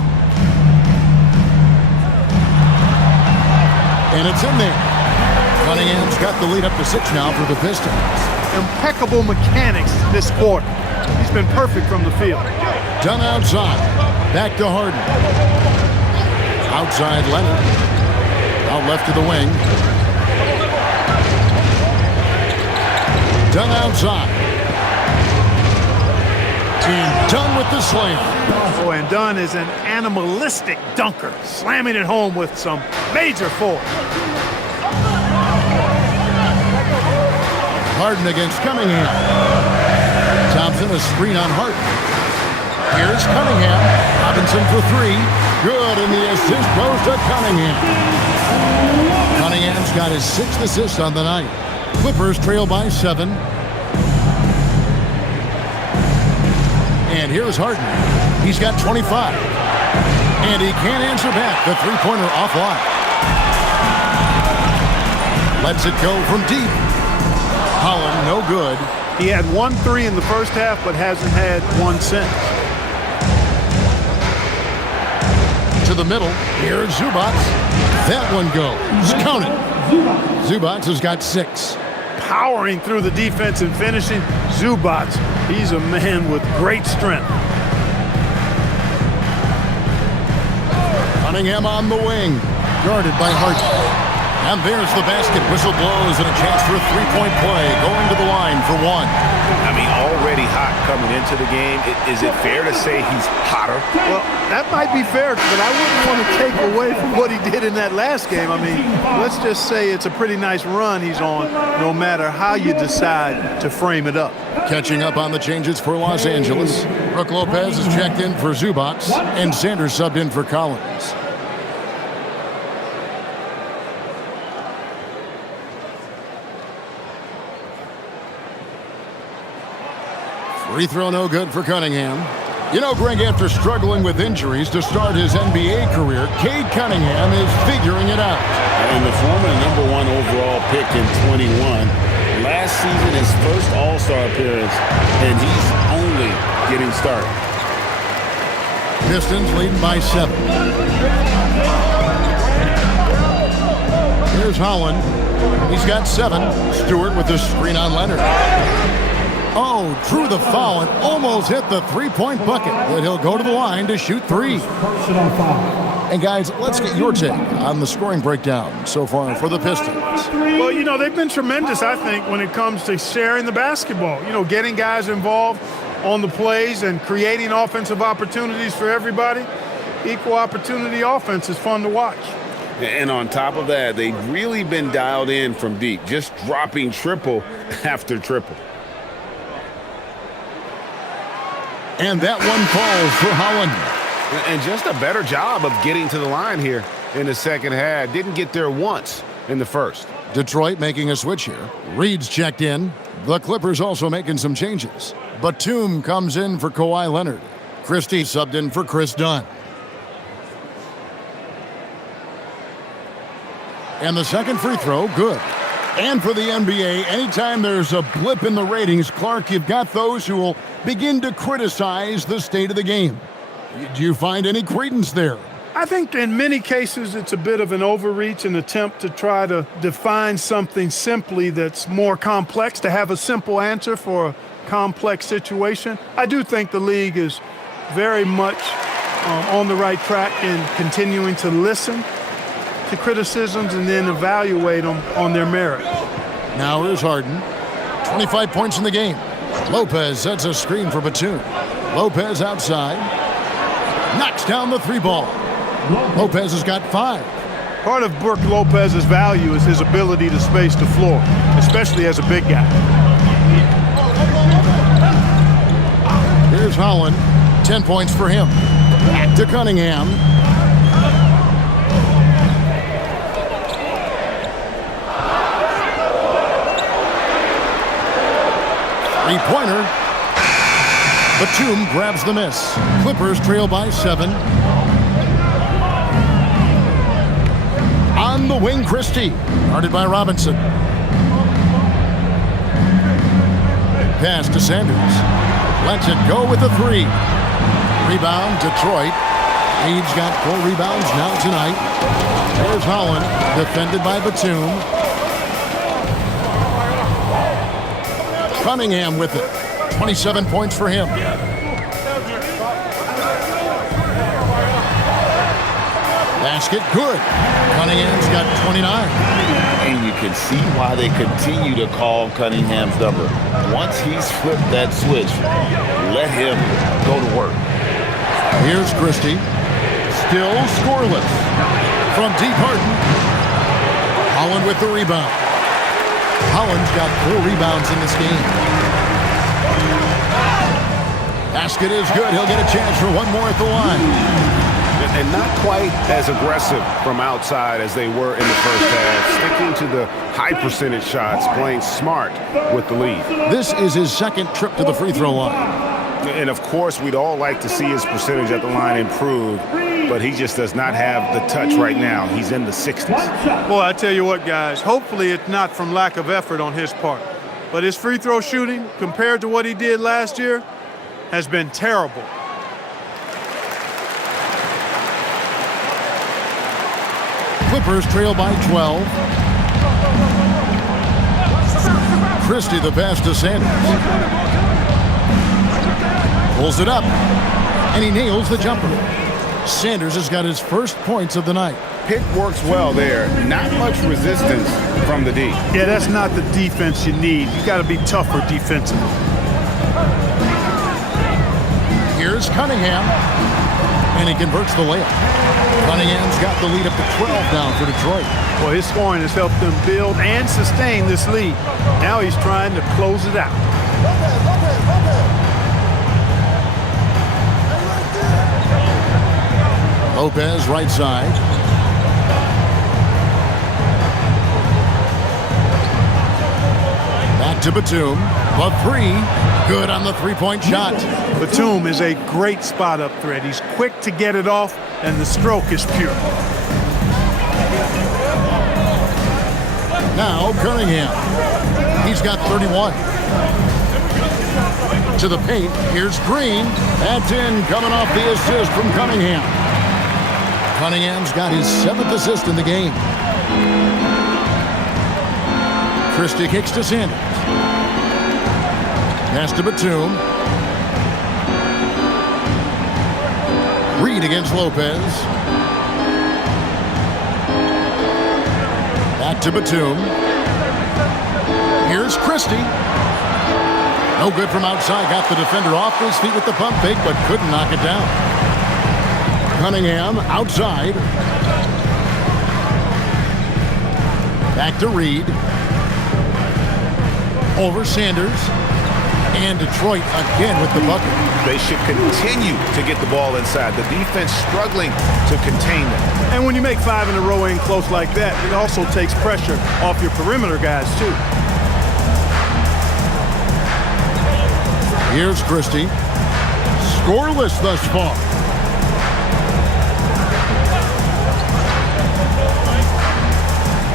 And it's in there. Cunningham's got the lead up to 6 now for the Pistons. Impeccable mechanics this quarter. He's been perfect from the field. Done outside. Back to Harden. Outside Leonard. Out left to the wing. Done outside. And Dunn with the slam. Oh, and Dunn is an animalistic dunker, slamming it home with some major force. Harden against Cunningham. Thompson a screen on Harden. Here's Cunningham. Robinson for 3. Good, and the assist goes to Cunningham. Cunningham's got his 6th assist on the night. Clippers trail by 7. And here's Harden. He's got 25. And he can't answer back. The three-pointer offline. Lets it go from deep. Holland, no good. He had 1 3 in the first half, but hasn't had one since. To the middle. Here's Zubac. That one goes. Count it. Zubac has got 6. Powering through the defense and finishing. Zubac, he's a man with great strength. Cunningham on the wing. Guarded by Harden. And there's the basket. Whistle blows and a chance for a three-point play. Going to the line for 1. I mean, already hot coming into the game. Is it fair to say he's hotter? Well, that might be fair, but I wouldn't want to take away from what he did in that last game. I mean, let's just say it's a pretty nice run he's on, no matter how you decide to frame it up. Catching up on the changes for Los Angeles. Brook Lopez is checked in for Zubac, and Sanders subbed in for Collins. Free throw no good for Cunningham. You know, Greg, after struggling with injuries to start his NBA career, Cade Cunningham is figuring it out. And the former #1 overall pick in 21. Last season, his first All-Star appearance, and he's only getting started. Pistons leading by 7. Here's Holland. He's got 7. Stewart with the screen on Leonard. Oh, drew the foul and almost hit the three-point bucket. But he'll go to the line to shoot 3. And guys, let's get your take on the scoring breakdown so far for the Pistons. Well, you know, they've been tremendous, I think, when it comes to sharing the basketball. You know, getting guys involved on the plays and creating offensive opportunities for everybody. Equal opportunity offense is fun to watch. And on top of that, they've really been dialed in from deep, just dropping triple after triple. And that one falls for Holland. And just a better job of getting to the line here in the second half. Didn't get there once in the first. Detroit making a switch here. Reed's checked in. The Clippers also making some changes. Batum comes in for Kawhi Leonard. Christie subbed in for Chris Dunn. And the second free throw, good. And for the NBA, anytime there's a blip in the ratings, Clark, you've got those who will begin to criticize the state of the game. Do you find any credence there? I think in many cases it's a bit of an overreach, an attempt to try to define something simply that's more complex, to have a simple answer for a complex situation. I do think the league is very much on the right track in continuing to listen to criticisms and then evaluate them on their merit. Now here's Harden. 25 points in the game. Lopez sets a screen for Batum. Lopez outside. Knocks down the 3-ball. Lopez has got 5. Part of Brook Lopez's value is his ability to space the floor, especially as a big guy. Here's Holland. 10 points for him. Back to Cunningham. Three-pointer. Batum grabs the miss. Clippers trail by 7. On the wing, Christie. Guarded by Robinson. Pass to Sanders. Lets it go with a 3. Rebound, Detroit. Reed's got 4 rebounds now tonight. There's Holland, defended by Batum. Cunningham with it. 27 points for him. Basket good. Cunningham's got 29. And you can see why they continue to call Cunningham's number. Once he's flipped that switch, let him go to work. Here's Christie. Still scoreless. From deep Harden. Holland with the rebound. Holland's got 4 rebounds in this game. Basket is good. He'll get a chance for one more at the line. And not quite as aggressive from outside as they were in the first half. Sticking into the high percentage shots, playing smart with the lead. This is his second trip to the free throw line. And of course, we'd all like to see his percentage at the line improve, but he just does not have the touch right now. He's in the 60s. Boy, I tell you what, guys, hopefully it's not from lack of effort on his part. But his free throw shooting, compared to what he did last year, has been terrible. Clippers trail by 12. Christie the pass to Sanders. Pulls it up, and he nails the jumper. Sanders has got his first points of the night. Pick works well there. Not much resistance from the D. Yeah, that's not the defense you need. You got to be tougher defensively. Here's Cunningham, and he converts the layup. Cunningham's got the lead up to 12 now for Detroit. Well, his scoring has helped them build and sustain this lead. Now he's trying to close it out. Lopez right side. Back to Batum. The three. Good on the three-point shot. Batum is a great spot-up threat. He's quick to get it off, and the stroke is pure. Now Cunningham. He's got 31. To the paint. Here's Green. That's in, coming off the assist from Cunningham. Cunningham's got his 7th assist in the game. Christie kicks to Sanders. Pass to Batum. Reed against Lopez. Back to Batum. Here's Christie. No good from outside. Got the defender off his feet with the pump fake, but couldn't knock it down. Cunningham outside. Back to Reed. Over Sanders. And Detroit again with the bucket. They should continue to get the ball inside. The defense struggling to contain them. And when you make 5 in a row in close like that, it also takes pressure off your perimeter guys, too. Here's Christie. Scoreless thus far.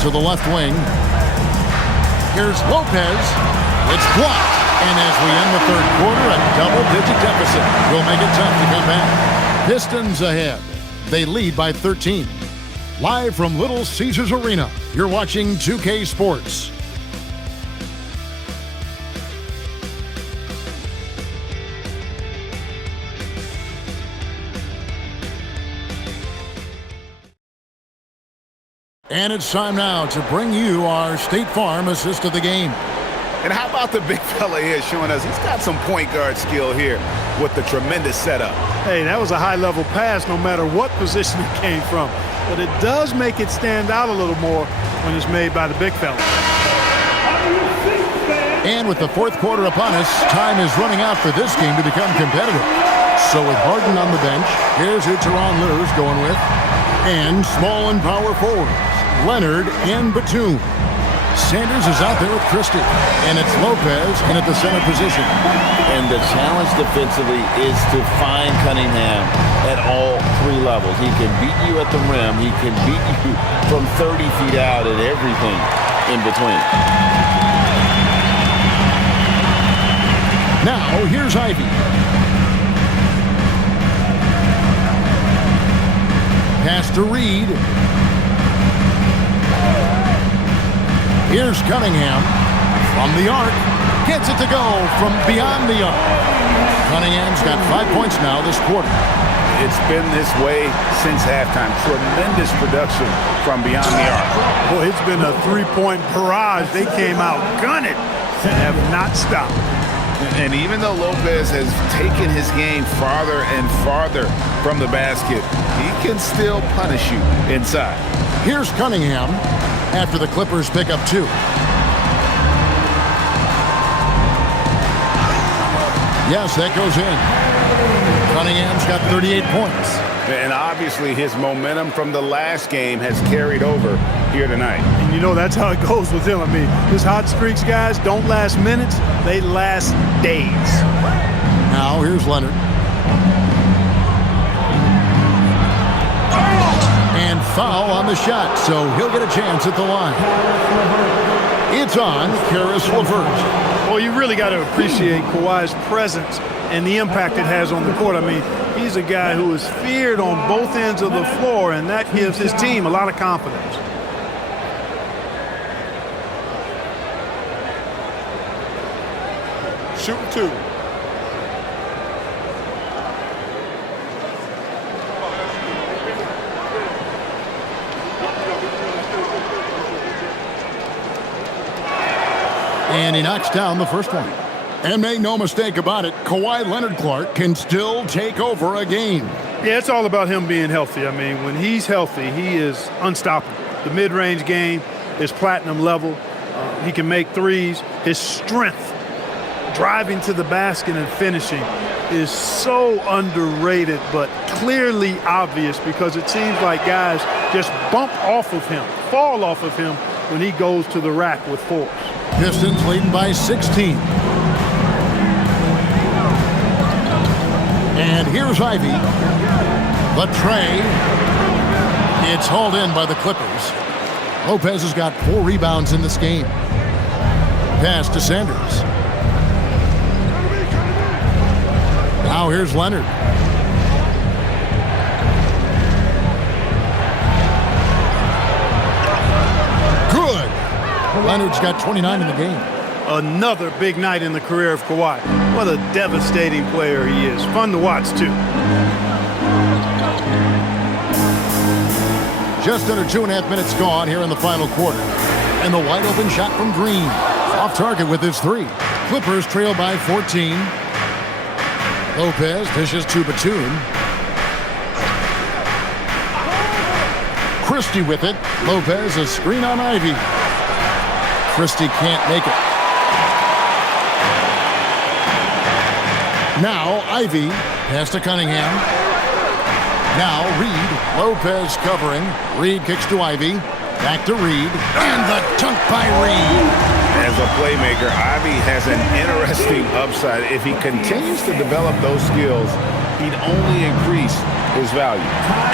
To the left wing. Here's Lopez. It's blocked. And as we end the third quarter, a double-digit deficit will make it tough to come back. Pistons ahead. They lead by 13. Live from Little Caesars Arena, you're watching 2K Sports. And it's time now to bring you our State Farm assist of the game. And how about the big fella here showing us he's got some point guard skill here with the tremendous setup. Hey, that was a high-level pass no matter what position it came from. But it does make it stand out a little more when it's made by the big fella. And with the fourth quarter upon us, time is running out for this game to become competitive. So with Harden on the bench, here's who Teron Lillard's going with. And small and power forwards, Leonard and Batum. Sanders is out there with Christie, and it's Lopez in at the center position. And the challenge defensively is to find Cunningham at all 3 levels. He can beat you at the rim. He can beat you from 30 feet out and everything in between. Now, here's Ivy. Pass to Reed. Here's Cunningham from the arc. Gets it to go from beyond the arc. Cunningham's got 5 points now this quarter. It's been this way since halftime. Tremendous production from beyond the arc. Boy, it's been a 3-point barrage. They came out gunning and have not stopped. And even though Lopez has taken his game farther and farther from the basket, he can still punish you inside. Here's Cunningham after the Clippers pick up 2. Yes, that goes in. Cunningham's got 38 points. And obviously his momentum from the last game has carried over here tonight. And you know that's how it goes with him. I mean, his hot streaks, guys, don't last minutes. They last days. Now here's Leonard. And foul on the shot, so he'll get a chance at the line. It's on Karis LeVert. Well, you really got to appreciate Kawhi's presence and the impact it has on the court. I mean, he's a guy who is feared on both ends of the floor, and that gives his team a lot of confidence. Shooting 2. And he knocks down the first one. And make no mistake about it, Kawhi Leonard Clark can still take over a game. Yeah, it's all about him being healthy. I mean, when he's healthy, he is unstoppable. The mid-range game is platinum level. He can make threes. His strength, driving to the basket and finishing, is so underrated but clearly obvious because it seems like guys just bump off of him, fall off of him when he goes to the rack with force. Pistons leading by 16. And here's Ivy. The tray. It's hauled in by the Clippers. Lopez has got 4 rebounds in this game. Pass to Sanders. Now here's Leonard. Good. Leonard's got 29 in the game. Another big night in the career of Kawhi. What a devastating player he is. Fun to watch, too. Just under 2.5 minutes gone here in the final quarter. And the wide open shot from Green. Off target with his 3. Clippers trail by 14. Lopez dishes to Batum. Christie with it. Lopez a screen on Ivy. Christie can't make it. Now Ivy, pass to Cunningham. Now Reed, Lopez covering. Reed kicks to Ivy. Back to Reed. And the dunk by Reed. As a playmaker, Ivy has an interesting upside. If he continues to develop those skills, he'd only increase his value.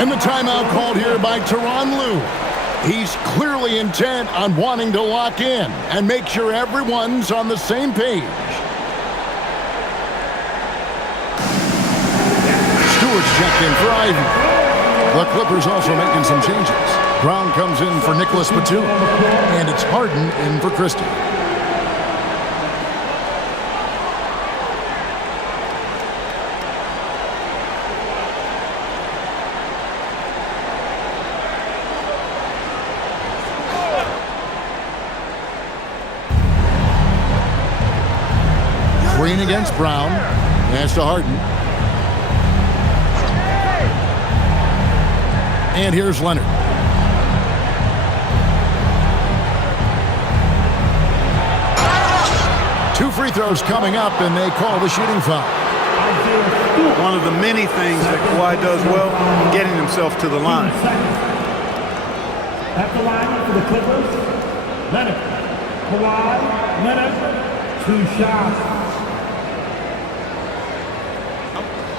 And the timeout called here by Tyronn Lue. He's clearly intent on wanting to lock in and make sure everyone's on the same page. Stewart's checked in for Ivy. The Clippers also making some changes. Brown comes in for Nicholas Batum. And it's Harden in for Christie. Green against Brown. Pass to Harden. And here's Leonard. Two free throws coming up, and they call the shooting foul. One of the many things that Kawhi does well, getting himself to the line. At the line for the Clippers, Leonard. Kawhi Leonard, 2 shots.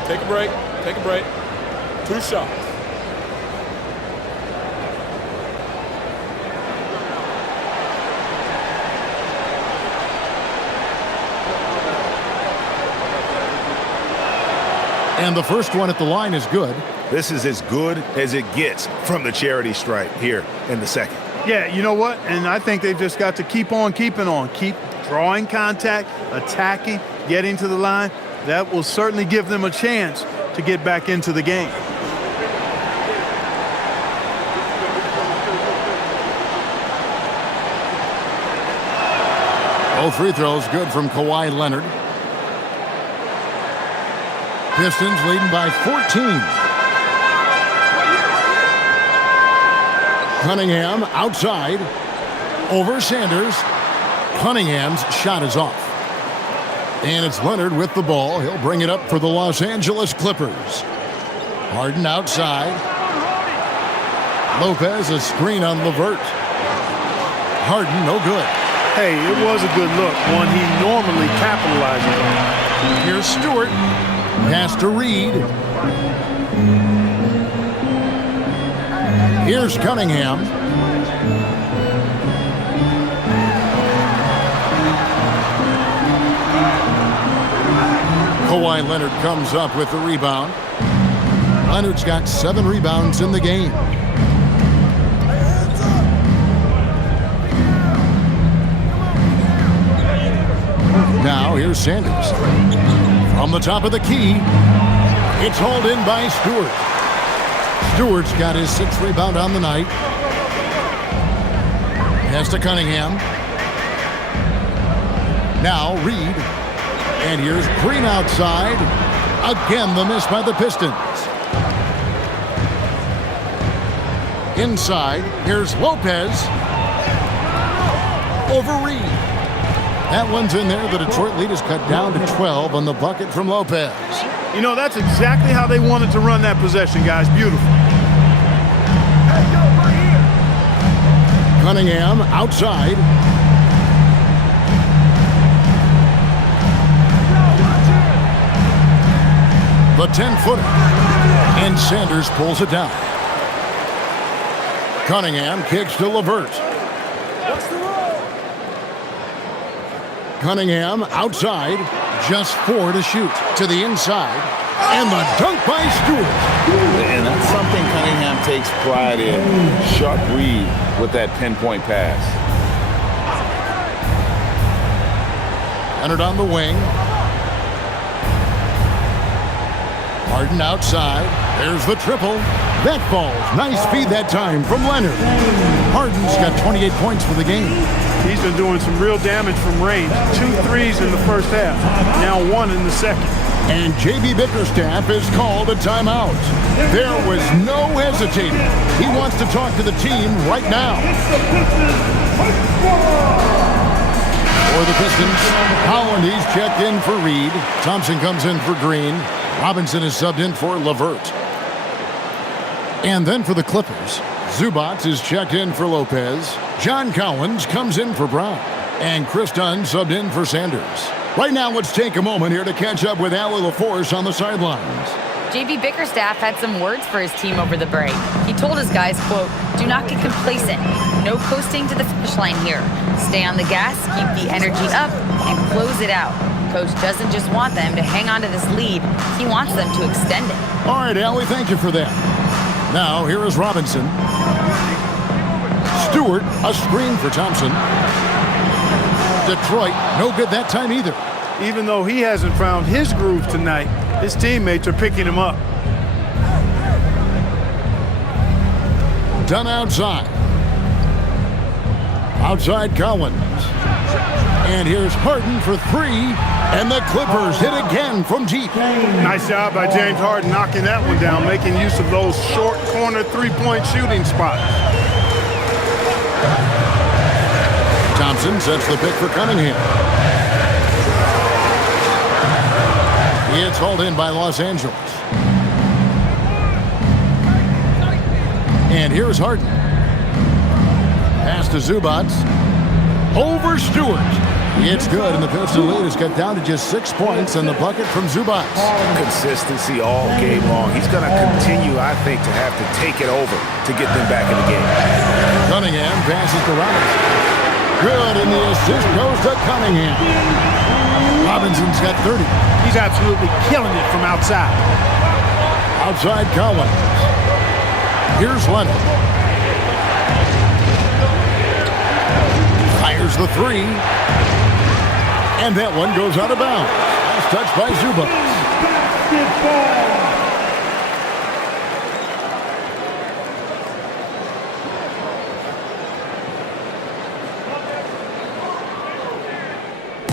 Take a break. Take a break. 2 shots. And the first one at the line is good. This is as good as it gets from the charity stripe here in the second. Yeah, you know what? And I think they've just got to keep on keeping on. Keep drawing contact, attacking, getting to the line. That will certainly give them a chance to get back into the game. Both free throws good from Kawhi Leonard. Pistons leading by 14. Cunningham outside. Over Sanders. Cunningham's shot is off. And it's Leonard with the ball. He'll bring it up for the Los Angeles Clippers. Harden outside. Lopez, a screen on LeVert. Harden, no good. Hey, it was a good look, one he normally capitalizes on. Here's Stewart. Pass to Reed. Here's Cunningham. Kawhi Leonard comes up with the rebound. Leonard's got 7 rebounds in the game. Now here's Sanders. From the top of the key, it's hauled in by Stewart. Stewart's got his 6th rebound on the night. Pass to Cunningham. Now Reed. And here's Green outside. Again, the miss by the Pistons. Inside, here's Lopez. Over Reed. That one's in there. The Detroit lead is cut down to 12 on the bucket from Lopez. You know, that's exactly how they wanted to run that possession, guys. Beautiful. Cunningham outside. The 10-footer. And Sanders pulls it down. Cunningham kicks to LeVert. Cunningham outside. Just 4 to shoot. To the inside. And the dunk by Stewart. And that's something Cunningham takes pride in. Sharp read with that pinpoint pass. Leonard on the wing. Harden outside. There's the triple. That falls. Nice feed that time from Leonard. Harden's got 28 points for the game. He's been doing some real damage from range. 2 threes in the first half. Now 1 in the second. And J.B. Bickerstaff has called a timeout. There was no hesitating. He wants to talk to the team right now. For the Pistons, Holland, he's checked in for Reed. Thompson comes in for Green. Robinson is subbed in for LeVert. And then for the Clippers, Zubac is checked in for Lopez. John Collins comes in for Brown. And Chris Dunn subbed in for Sanders. Right now, let's take a moment here to catch up with Allie LaForce on the sidelines. J.B. Bickerstaff had some words for his team over the break. He told his guys, quote, "Do not get complacent. No coasting to the finish line here. Stay on the gas, keep the energy up, and close it out." Coach doesn't just want them to hang on to this lead. He wants them to extend it. All right, Allie, thank you for that. Now, here is Robinson. Stewart, a screen for Thompson. Detroit, no good that time either. Even though he hasn't found his groove tonight, his teammates are picking him up. Done outside. Outside Collins. And here's Harden for 3. And the Clippers hit again from deep. Nice job by James Harden knocking that one down, making use of those short corner 3-point shooting spots. Thompson sets the pick for Cunningham. It's hauled in by Los Angeles. And here's Harden. Pass to Zubac. Over Stewart. It's good, and the Pistons lead is cut down to just 6 points and the bucket from Zubac. Consistency all game long. He's going to continue, I think, to have to take it over to get them back in the game. Cunningham passes to Robinson. Good, and the assist goes to Cunningham. Robinson's got 30. He's absolutely killing it from outside. Outside Collins. Here's Leonard. Fires the 3. And that one goes out of bounds. Last touch by Zubac.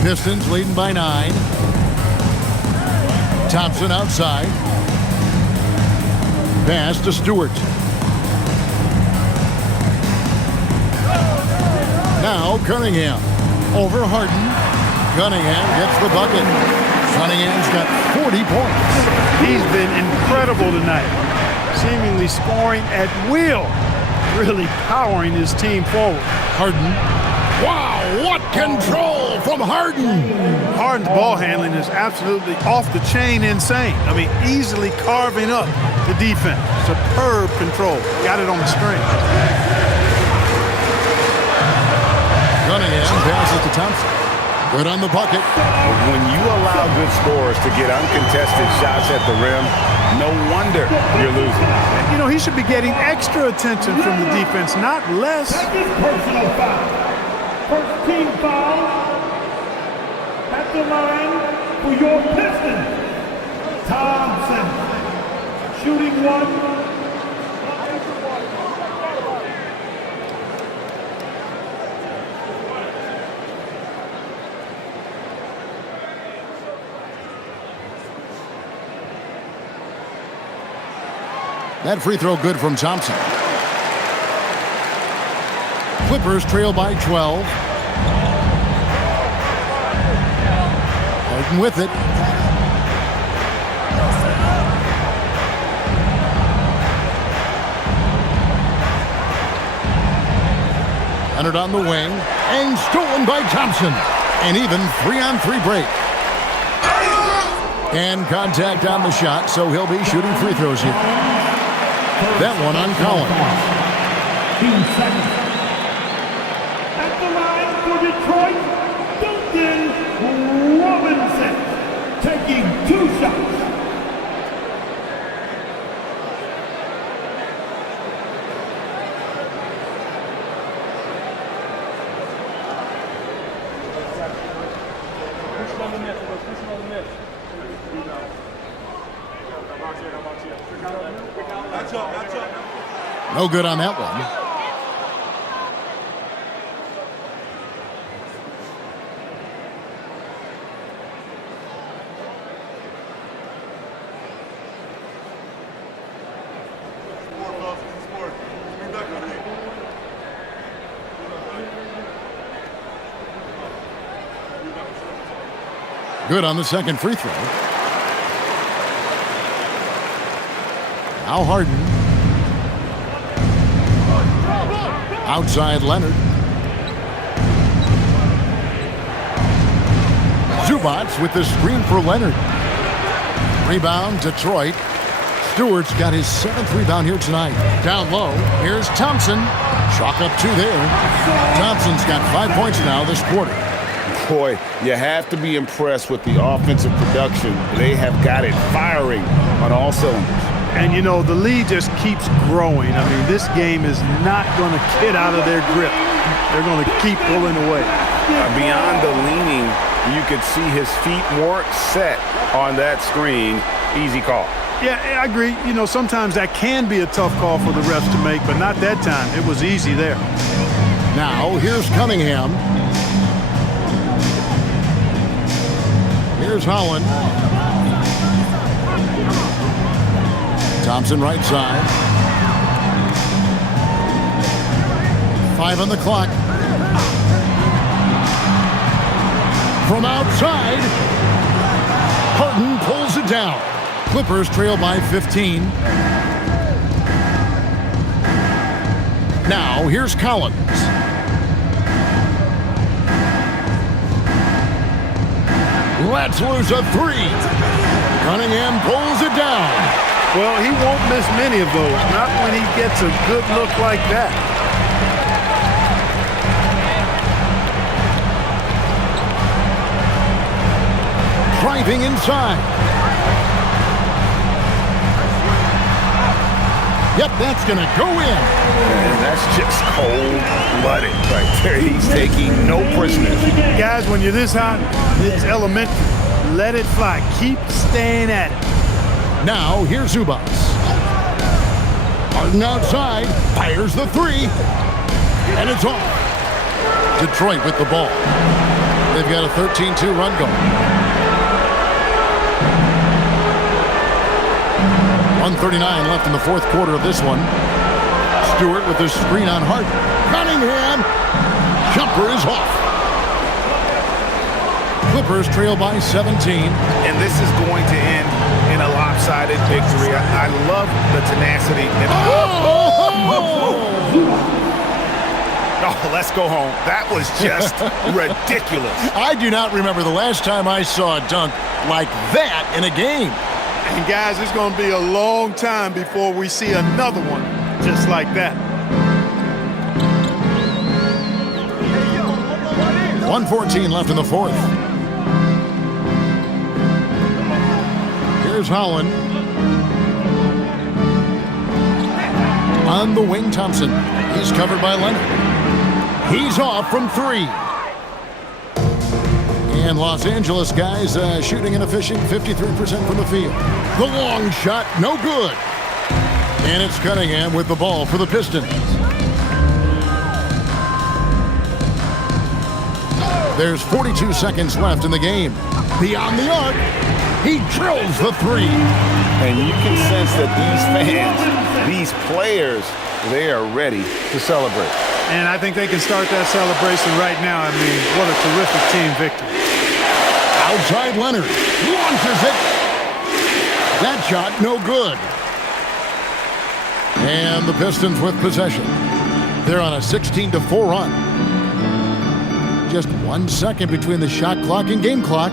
Pistons leading by 9. Thompson outside. Pass to Stewart. Now Cunningham. Over Harden. Cunningham gets the bucket. Cunningham's got 40 points. He's been incredible tonight. seemingly scoring at will, really powering his team forward. Harden. Wow, what control from Harden. Harden's ball handling is absolutely off the chain insane. I mean, easily carving up the defense. Superb control. Got it on the string. Cunningham passes to Thompson. Good on the bucket. When you allow good scorers to get uncontested shots at the rim, no wonder you're losing. You know, he should be getting extra attention from the defense, not less. Second personal foul. First team foul at the line for your Pistons. Thompson shooting one. That free throw good from Thompson. Clippers trail by 12. Harden with it. Leonard on the wing. And stolen by Thompson. And even 3-on-3 break. And contact on the shot, so he'll be shooting free throws here. That one on Collins. 2 seconds. At the line for Detroit, Duncan Robinson taking 2 shots. No good on that one. Good on the second free throw. Now Harden. Outside Leonard. Zubats with the screen for Leonard. Rebound, Detroit. Stewart's got his 7th rebound here tonight. Down low, here's Thompson. Chalk up 2 there. Thompson's got 5 points now this quarter. Boy, you have to be impressed with the offensive production. They have got it firing on all cylinders. And, you know, the lead just keeps growing. I mean, this game is not going to get out of their grip. They're going to keep pulling away. Beyond the leaning, you could see his feet weren't set on that screen. Easy call. Yeah, I agree. You know, sometimes that can be a tough call for the refs to make, but not that time. It was easy there. Now, here's Cunningham. Here's Holland. Thompson right side. 5 on the clock. From outside, Harden pulls it down. Clippers trail by 15. Now, here's Collins. Let's lose a 3. Cunningham pulls it down. Well, he won't miss many of those, not when he gets a good look like that. Driving inside. Yep, that's going to go in. And that's just cold-blooded right there. He's taking no prisoners. Guys, when you're this hot, it's elementary. Let it fly. Keep staying at it. Now, here's Zubats. Harden outside, fires the 3, and it's off. Detroit with the ball. They've got a 13-2 run going. 1:39 left in the 4th quarter of this one. Stewart with the screen on Harden. Cunningham. Jumper is off. Clippers trail by 17. And this is going to end in a lot lopsided victory. I love the tenacity. And oh, let's go home. That was just ridiculous. I do not remember the last time I saw a dunk like that in a game. And guys, it's going to be a long time before we see another one just like that. 1:14 left in the fourth. Here's Holland. On the wing, Thompson. He's covered by Leonard. He's off from three. And Los Angeles guys shooting an efficient 53% from the field. The long shot, no good. And it's Cunningham with the ball for the Pistons. There's 42 seconds left in the game. Beyond the arc, he drills the three. And you can sense that these fans, these players, they are ready to celebrate. And I think they can start that celebration right now. I mean, what a terrific team victory. Outside Leonard, launches it. That shot, no good. And the Pistons with possession. They're on a 16-4 run. Just 1 second between the shot clock and game clock.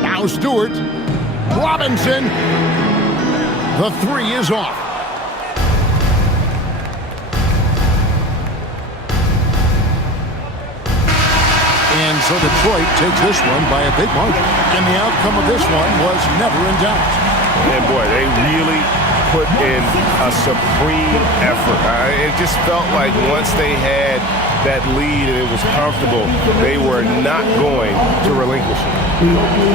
Now Stewart. Robinson. The three is off. And so Detroit takes this one by a big margin. And the outcome of this one was never in doubt. And boy, they really put in a supreme effort. It just felt like once they had that lead and it was comfortable, they were not going to relinquish it.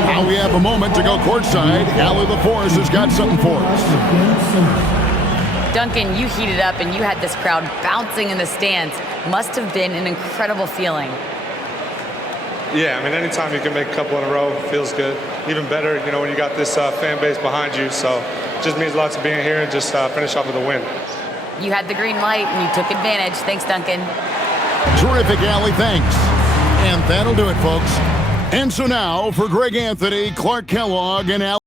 Now we have a moment to go courtside. Allie LaForce has got something for us. Duncan, you heated up and you had this crowd bouncing in the stands. Must have been an incredible feeling. Yeah, I mean, anytime you can make a couple in a row feels good. Even better, you know, when you got this fan base behind you. So it just means lots of being here and just finish off with a win. You had the green light and you took advantage. Thanks, Duncan. Terrific, Allie. Thanks. And that'll do it, folks. And so now, for Greg Anthony, Clark Kellogg, and Allie